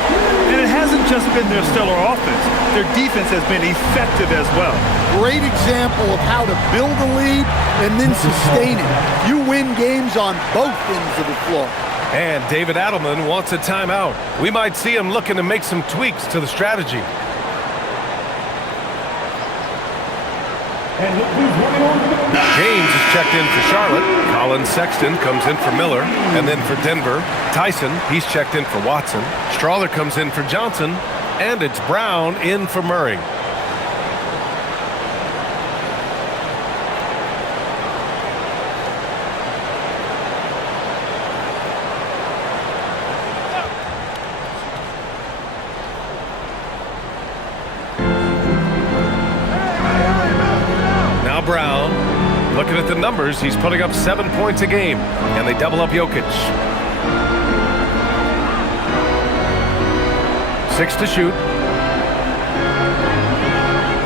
And it hasn't just been their stellar offense. Their defense has been effective as well. Great example of how to build a lead and then sustain it. You win games on both ends of the floor. And David Adelman wants a timeout. We might see him looking to make some tweaks to the strategy. James is checked in for Charlotte. Colin Sexton comes in for Miller. And then for Denver, Tyson, he's checked in for Watson. Strawther comes in for Johnson. And it's Brown in for Murray. Brown, looking at the numbers, he's putting up 7 points a game, and they double up Jokic. 6 to shoot.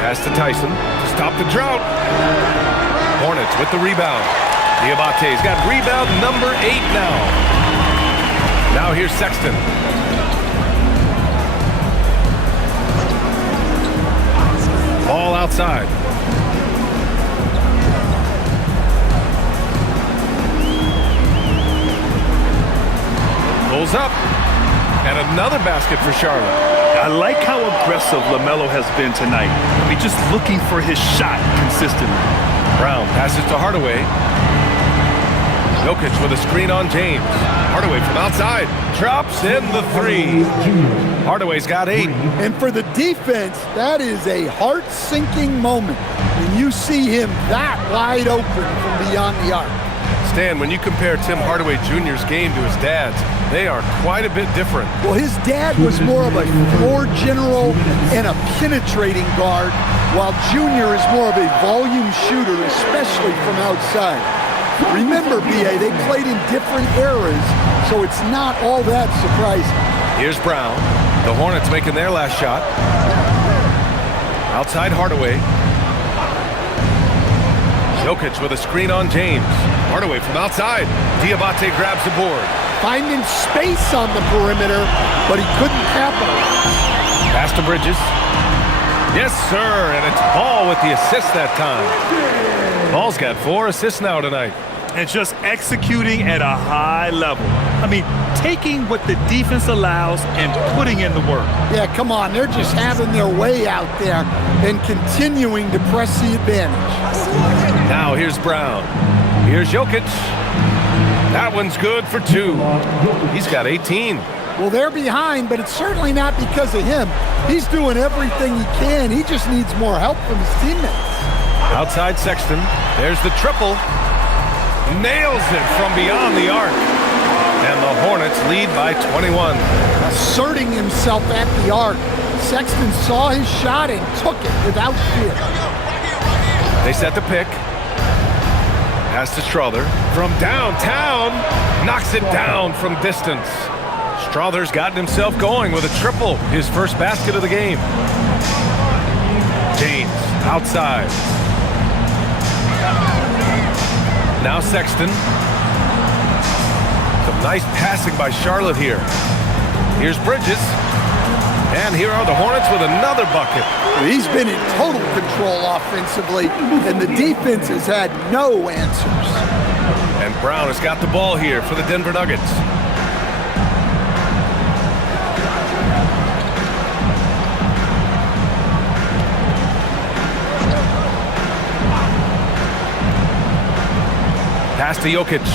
Pass to Tyson to stop the drought. Hornets with the rebound. Diabate's got rebound number 8 now. Now here's Sexton. Ball outside. Pulls up, and another basket for Charlotte. I like how aggressive LaMelo has been tonight. I mean, just looking for his shot consistently. Brown passes to Hardaway. Jokic with a screen on James. Hardaway from outside, drops in the 3. Hardaway's got 8. And for the defense, that is a heart-sinking moment when you see him that wide open from beyond the arc. Stan, when you compare Tim Hardaway Jr.'s game to his dad's, they are quite a bit different. Well, his dad was more of a floor general and a penetrating guard, while Junior is more of a volume shooter, especially from outside. Remember, B.A., they played in different eras, so it's not all that surprising. Here's Brown. The Hornets making their last shot. Outside Hardaway. Jokic with a screen on James. Hardaway from outside. Diabate grabs the board. Finding space on the perimeter, but he couldn't capitalize. Pass to Bridges. Yes, sir, and it's Ball with the assist that time. Ball's got 4 assists now tonight. And just executing at a high level. I mean, taking what the defense allows and putting in the work. Yeah, come on, they're just having their way out there and continuing to press the advantage. Now here's Brown. Here's Jokic. That one's good for 2. He's got 18. Well, they're behind, but it's certainly not because of him. He's doing everything he can. He just needs more help from his teammates. Outside Sexton. There's the triple. Nails it from beyond the arc. And the Hornets lead by 21. Asserting himself at the arc. Sexton saw his shot and took it without fear. They set the pick. Pass to Strawther. From downtown. Knocks it down from distance. Strawther's gotten himself going with a triple. His first basket of the game. James outside. Now Sexton. Some nice passing by Charlotte here. Here's Bridges. And here are the Hornets with another bucket. He's been in total control offensively, and the defense has had no answers. And Brown has got the ball here for the Denver Nuggets. Pass to Jokic.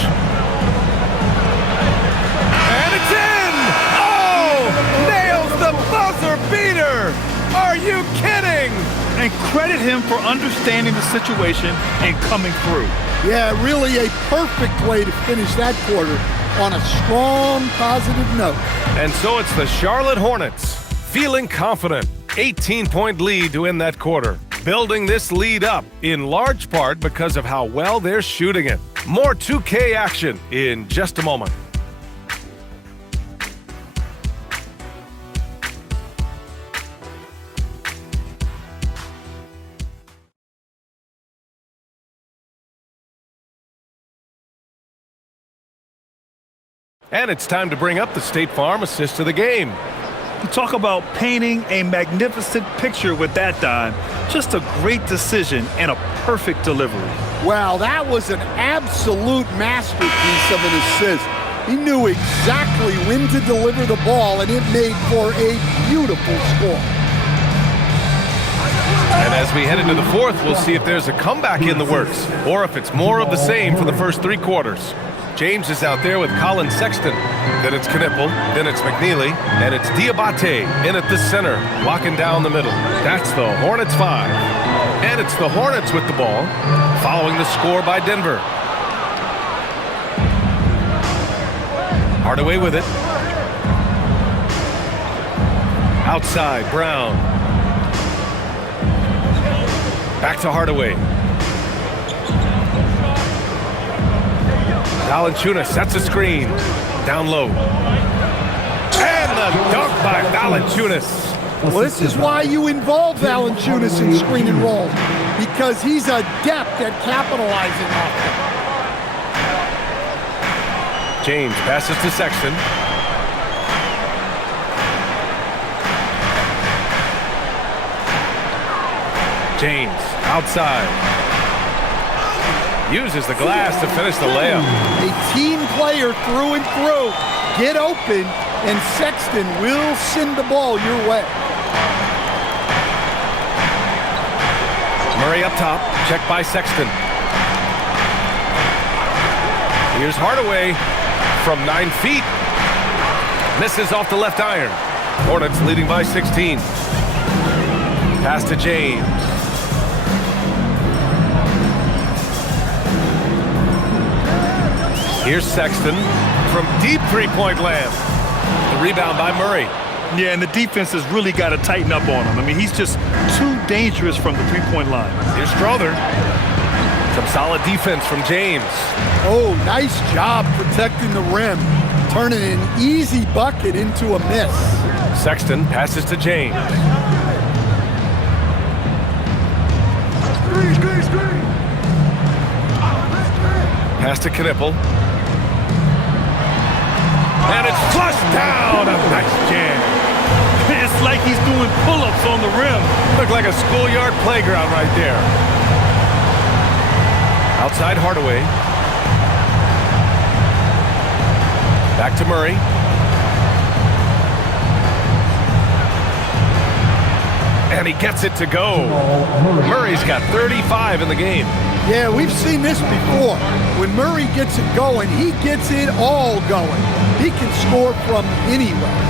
And it's in! Oh! Nails the buzzer beater! Are you kidding? And credit him for understanding the situation and coming through. Yeah, really a perfect way to finish that quarter on a strong, positive note. And so it's the Charlotte Hornets, feeling confident. 18-point lead to end that quarter. Building this lead up in large part because of how well they're shooting it. More 2K action in just a moment. And it's time to bring up the State Farm assist of the game. You talk about painting a magnificent picture with that dime. Just a great decision and a perfect delivery. Well, that was an absolute masterpiece of an assist. He knew exactly when to deliver the ball, and it made for a beautiful score. And as we head into the fourth, we'll see if there's a comeback in the works, or if it's more of the same for the first 3 quarters. James is out there with Colin Sexton. Then it's Knipple, then it's McNeely, and it's Diabate in at the center, locking down the middle. That's the Hornets 5. And it's the Hornets with the ball, following the score by Denver. Hardaway with it. Outside, Brown. Back to Hardaway. Valanciunas sets a screen. Down low. And the dunk by Valanciunas. Well, this is why you involve Valanciunas in screen and roll, because he's adept at capitalizing off it. James passes to Sexton. James outside. Uses the glass to finish the layup. A team player through and through. Get open, and Sexton will send the ball your way. Murray up top, checked by Sexton. Here's Hardaway from 9 feet. Misses off the left iron. Hornets leading by 16. Pass to James. Here's Sexton from deep three-point land. The rebound by Murray. Yeah, and the defense has really got to tighten up on him. I mean, he's just too dangerous from the three-point line. Here's Strother. Some solid defense from James. Oh, nice job protecting the rim. Turning an easy bucket into a miss. Sexton passes to James. Pass to Knipple. And it's flushed down. A nice jam. It's like he's doing pull-ups on the rim. Looked like a schoolyard playground right there. Outside Hardaway. Back to Murray. And he gets it to go. Murray's got 35 in the game. Yeah, we've seen this before. When Murray gets it going, he gets it all going. He can score from anywhere.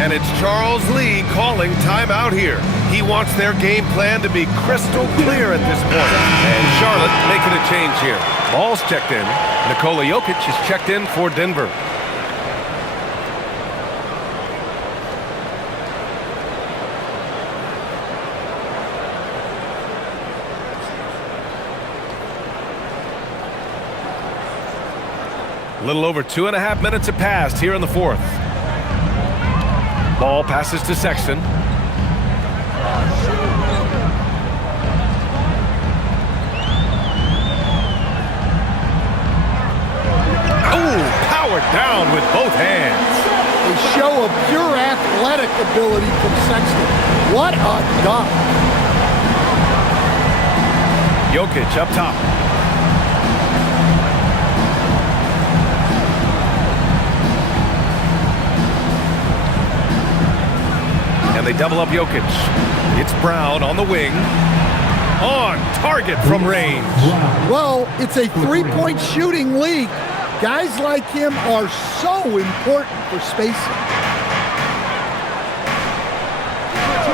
And it's Charles Lee calling timeout here. He wants their game plan to be crystal clear at this point. And Charlotte making a change here. Ball's checked in. Nikola Jokic is checked in for Denver. A little over 2.5 minutes have passed here in the fourth. Ball passes to Sexton. Oh, powered down with both hands. A show of pure athletic ability from Sexton. What a dunk. Jokic up top. And they double up Jokic. It's Brown on the wing. On target from range. Well, it's a three-point shooting league. Guys like him are so important for spacing.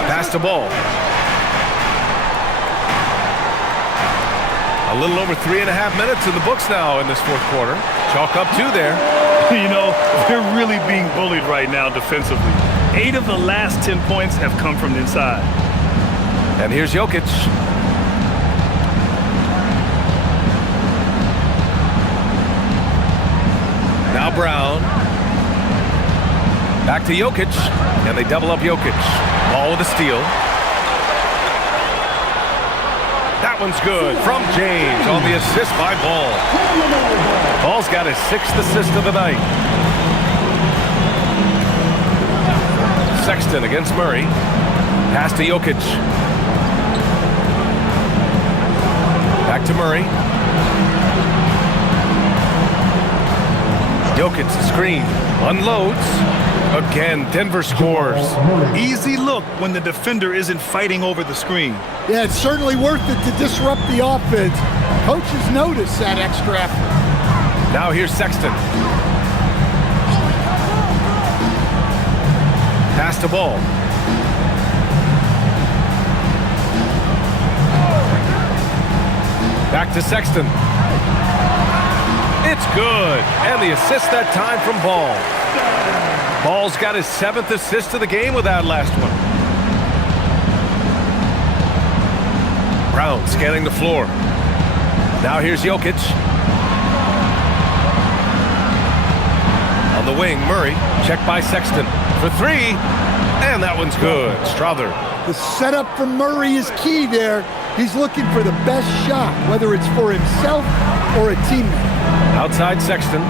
Pass the ball. A little over 3.5 minutes in the books now in this fourth quarter. Chalk up 2 there. You know, they're really being bullied right now defensively. 8 of the last 10 points have come from the inside. And here's Jokic. Now Brown. Back to Jokic. And they double up Jokic. Ball with a steal. That one's good from James on the assist by Ball. Ball's got his 6th assist of the night. Sexton against Murray. Pass to Jokic. Back to Murray. Jokic, the screen. Unloads. Again, Denver scores. Easy look when the defender isn't fighting over the screen. Yeah, it's certainly worth it to disrupt the offense. Coaches notice that extra effort. Now here's Sexton. Pass to Ball. Back to Sexton. It's good. And the assist that time from Ball. Ball's got his 7th assist of the game with that last one. Brown scanning the floor. Now here's Jokic. On the wing, Murray. Checked by Sexton for 3. And that one's good. Strother. The setup for Murray is key there. He's looking for the best shot, whether it's for himself or a teammate. Outside Sexton.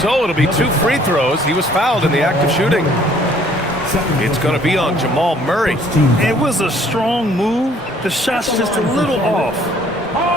So it'll be 2 free throws. He was fouled in the act of shooting. It's going to be on Jamal Murray. It was a strong move. The shot's just a little off.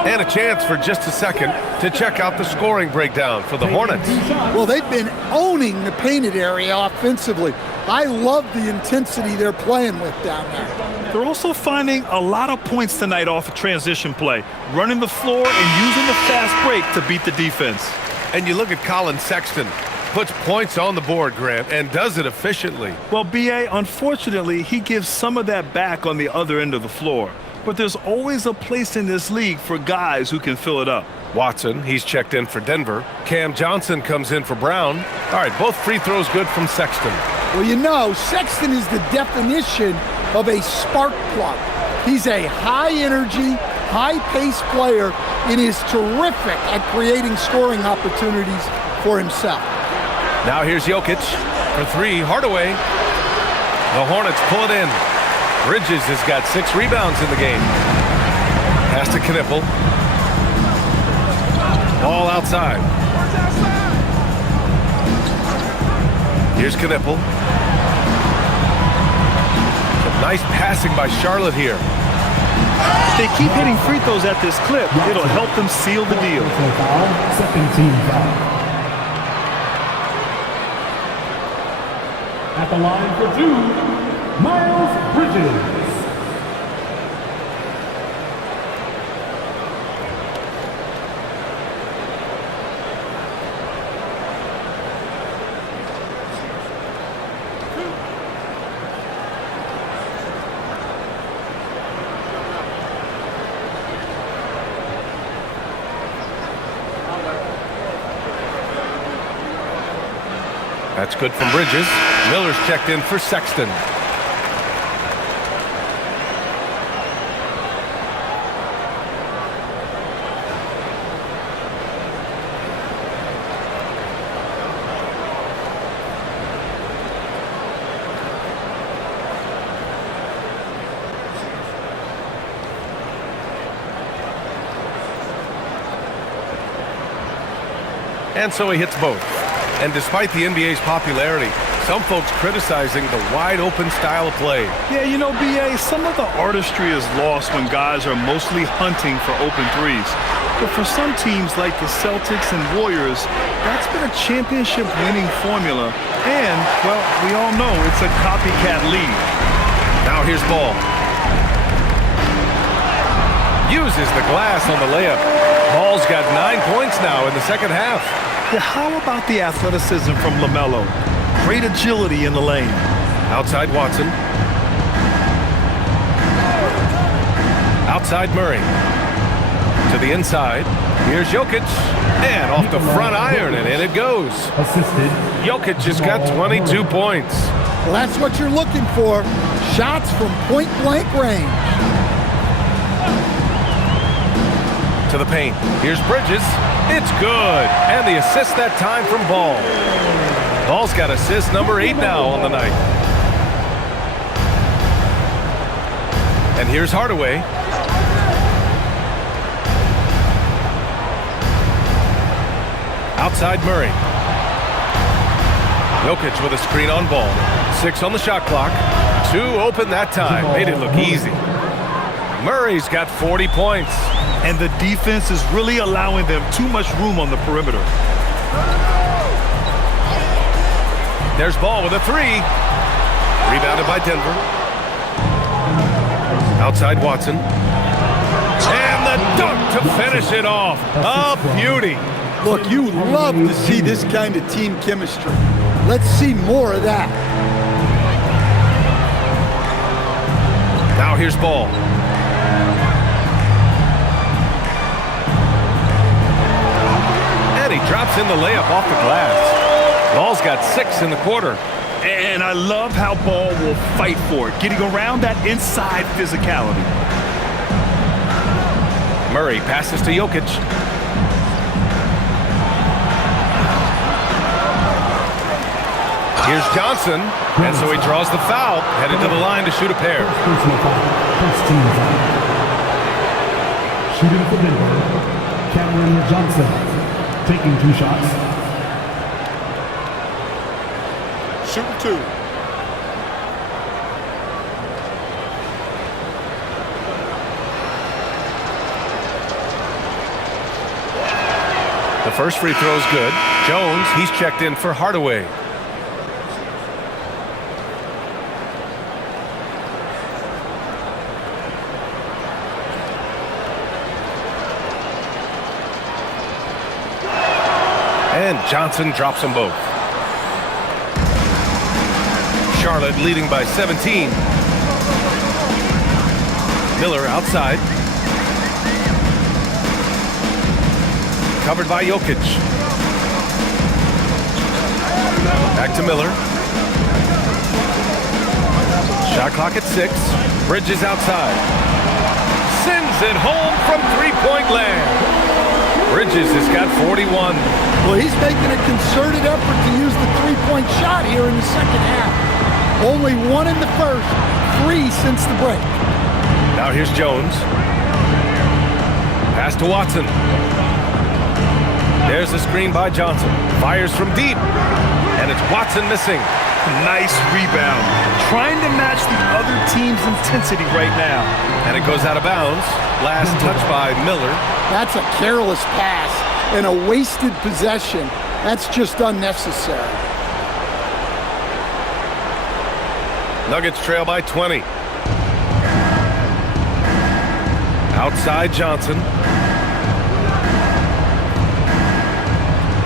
And a chance for just a second to check out the scoring breakdown for the Hornets. Well, they've been owning the painted area offensively. I love the intensity they're playing with down there. They're also finding a lot of points tonight off of transition play, running the floor and using the fast break to beat the defense. And you look at Colin Sexton, puts points on the board, Grant, and does it efficiently. Well, B.A., unfortunately, he gives some of that back on the other end of the floor. But there's always a place in this league for guys who can fill it up. Watson, he's checked in for Denver. Cam Johnson comes in for Brown. All right, both free throws good from Sexton. Well, you know, Sexton is the definition of a spark plug. He's a high-energy, high-paced player and is terrific at creating scoring opportunities for himself. Now here's Jokic for 3. Hardaway. The Hornets pull it in. Bridges has got 6 rebounds in the game. Pass to Knipple. Ball outside. Here's Knipple. Nice passing by Charlotte here. If they keep hitting free throws at this clip, it'll help them seal the deal. Second team foul. At the line for 2, Miles Bridges. That's good from Bridges. Miller's checked in for Sexton. And so he hits both. And despite the NBA's popularity, some folks criticizing the wide-open style of play. Yeah, you know, B.A., some of the artistry is lost when guys are mostly hunting for open threes. But for some teams like the Celtics and Warriors, that's been a championship-winning formula. And, well, we all know it's a copycat league. Now here's Ball. Uses the glass on the layup. Ball's got 9 points now in the second half. Yeah, how about the athleticism from LaMelo? Great agility in the lane. Outside Watson. Outside Murray. To the inside. Here's Jokic. And off the front iron, and in it goes. Assisted. Jokic has got 22 points. Well, that's what you're looking for. Shots from point-blank range. To the paint. Here's Bridges. It's good. And the assist that time from Ball. Ball's got assist number 8 now on the night. And here's Hardaway. Outside Murray. Jokic with a screen on ball. 6 on the shot clock. 2 open that time. Made it look easy. Murray's got 40 points. And the defense is really allowing them too much room on the perimeter. There's Ball with a 3. Rebounded by Denver. Outside Watson. And the dunk to finish it off. A beauty. Look, you love to see this kind of team chemistry. Let's see more of that. Now here's Ball. And he drops in the layup off the glass. Ball's got 6 in the quarter. And I love how Ball will fight for it, getting around that inside physicality. Murray passes to Jokic. Here's Johnson, and so he draws the foul, headed to the line to shoot a pair. Shooting for Denver, Cameron Johnson, taking 2 shots. Shooting 2. The first free throw is good. Jones, he's checked in for Hardaway. And Johnson drops them both. Charlotte leading by 17. Miller outside. Covered by Jokic. Back to Miller. Shot clock at 6. Bridges outside. Sends it home from three-point land. Bridges has got 41. Well, he's making a concerted effort to use the three-point shot here in the second half. Only 1 in the first, 3 since the break. Now here's Jones. Pass to Watson. There's the screen by Johnson. Fires from deep. And it's Watson missing. Nice rebound. Trying to match the other team's intensity right now. And it goes out of bounds. Last touch by Miller. That's a careless pass and a wasted possession. That's just unnecessary. Nuggets trail by 20. Outside Johnson.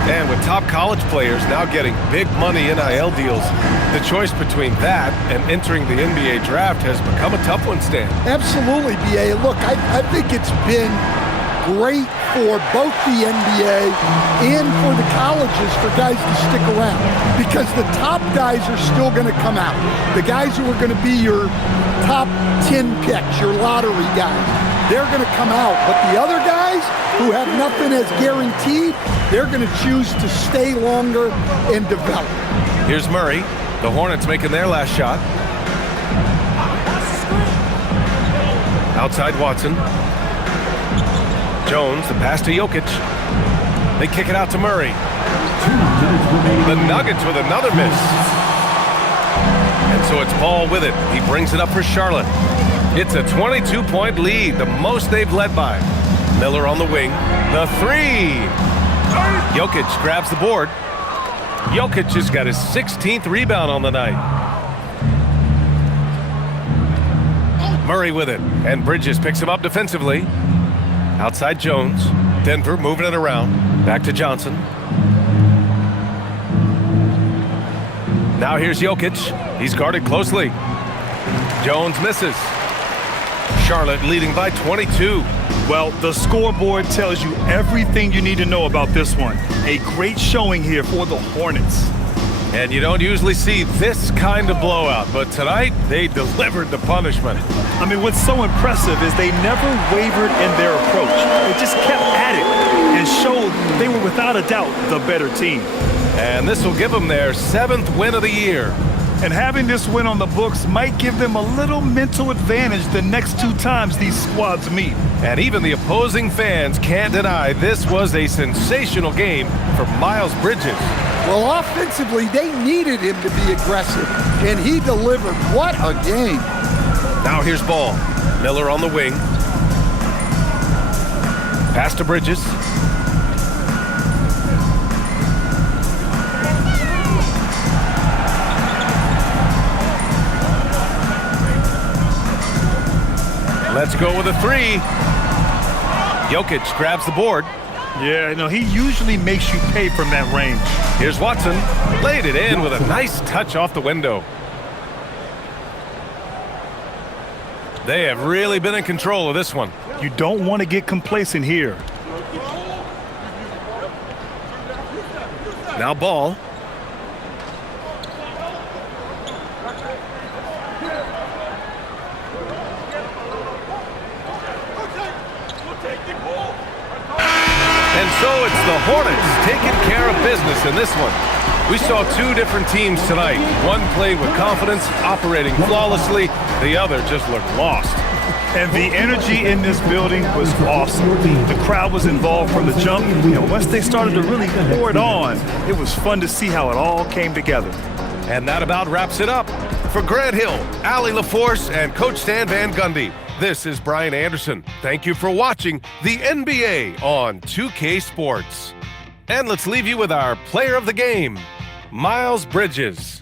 And with top college players now getting big money NIL deals, the choice between that and entering the NBA draft has become a tough one, Stan. Absolutely, B.A. Look, I think it's been great for both the NBA and for the colleges for guys to stick around because the top guys are still going to come out. The guys who are going to be your top 10 picks, your lottery guys, they're going to come out. But the other guys who have nothing as guaranteed, they're going to choose to stay longer and develop. Here's Murray. The Hornets making their last shot. Outside Watson. Jones, the pass to Jokic. They kick it out to Murray. The Nuggets with another miss. And so it's Ball with it. He brings it up for Charlotte. It's a 22-point lead, the most they've led by. Miller on the wing. The 3. Jokic grabs the board. Jokic has got his 16th rebound on the night. Murray with it. And Bridges picks him up defensively. Outside Jones. Denver moving it around. Back to Johnson. Now here's Jokic. He's guarded closely. Jones misses. Charlotte leading by 22. Well, the scoreboard tells you everything you need to know about this one. A great showing here for the Hornets. And you don't usually see this kind of blowout, but tonight they delivered the punishment. I mean, what's so impressive is they never wavered in their approach. They just kept at it and showed they were without a doubt the better team. And this will give them their 7th win of the year. And having this win on the books might give them a little mental advantage the next 2 times these squads meet. And even the opposing fans can't deny this was a sensational game for Miles Bridges. Well, offensively, they needed him to be aggressive, and he delivered. What a game. Now here's Ball. Miller on the wing. Pass to Bridges. Let's go with a three. Jokic grabs the board. Yeah, he usually makes you pay from that range. Here's Watson. Laid it in with a nice touch off the window. They have really been in control of this one. You don't want to get complacent here. Now Ball. And so it's the Hornets taking care of business in this one. We saw two different teams tonight. One played with confidence, operating flawlessly. The other just looked lost. And the energy in this building was awesome. The crowd was involved from the jump, and once they started to really pour it on, it was fun to see how it all came together. And that about wraps it up. For Grant Hill, Allie LaForce, and Coach Stan Van Gundy, this is Brian Anderson. Thank you for watching the NBA on 2K Sports. And let's leave you with our player of the game, Miles Bridges.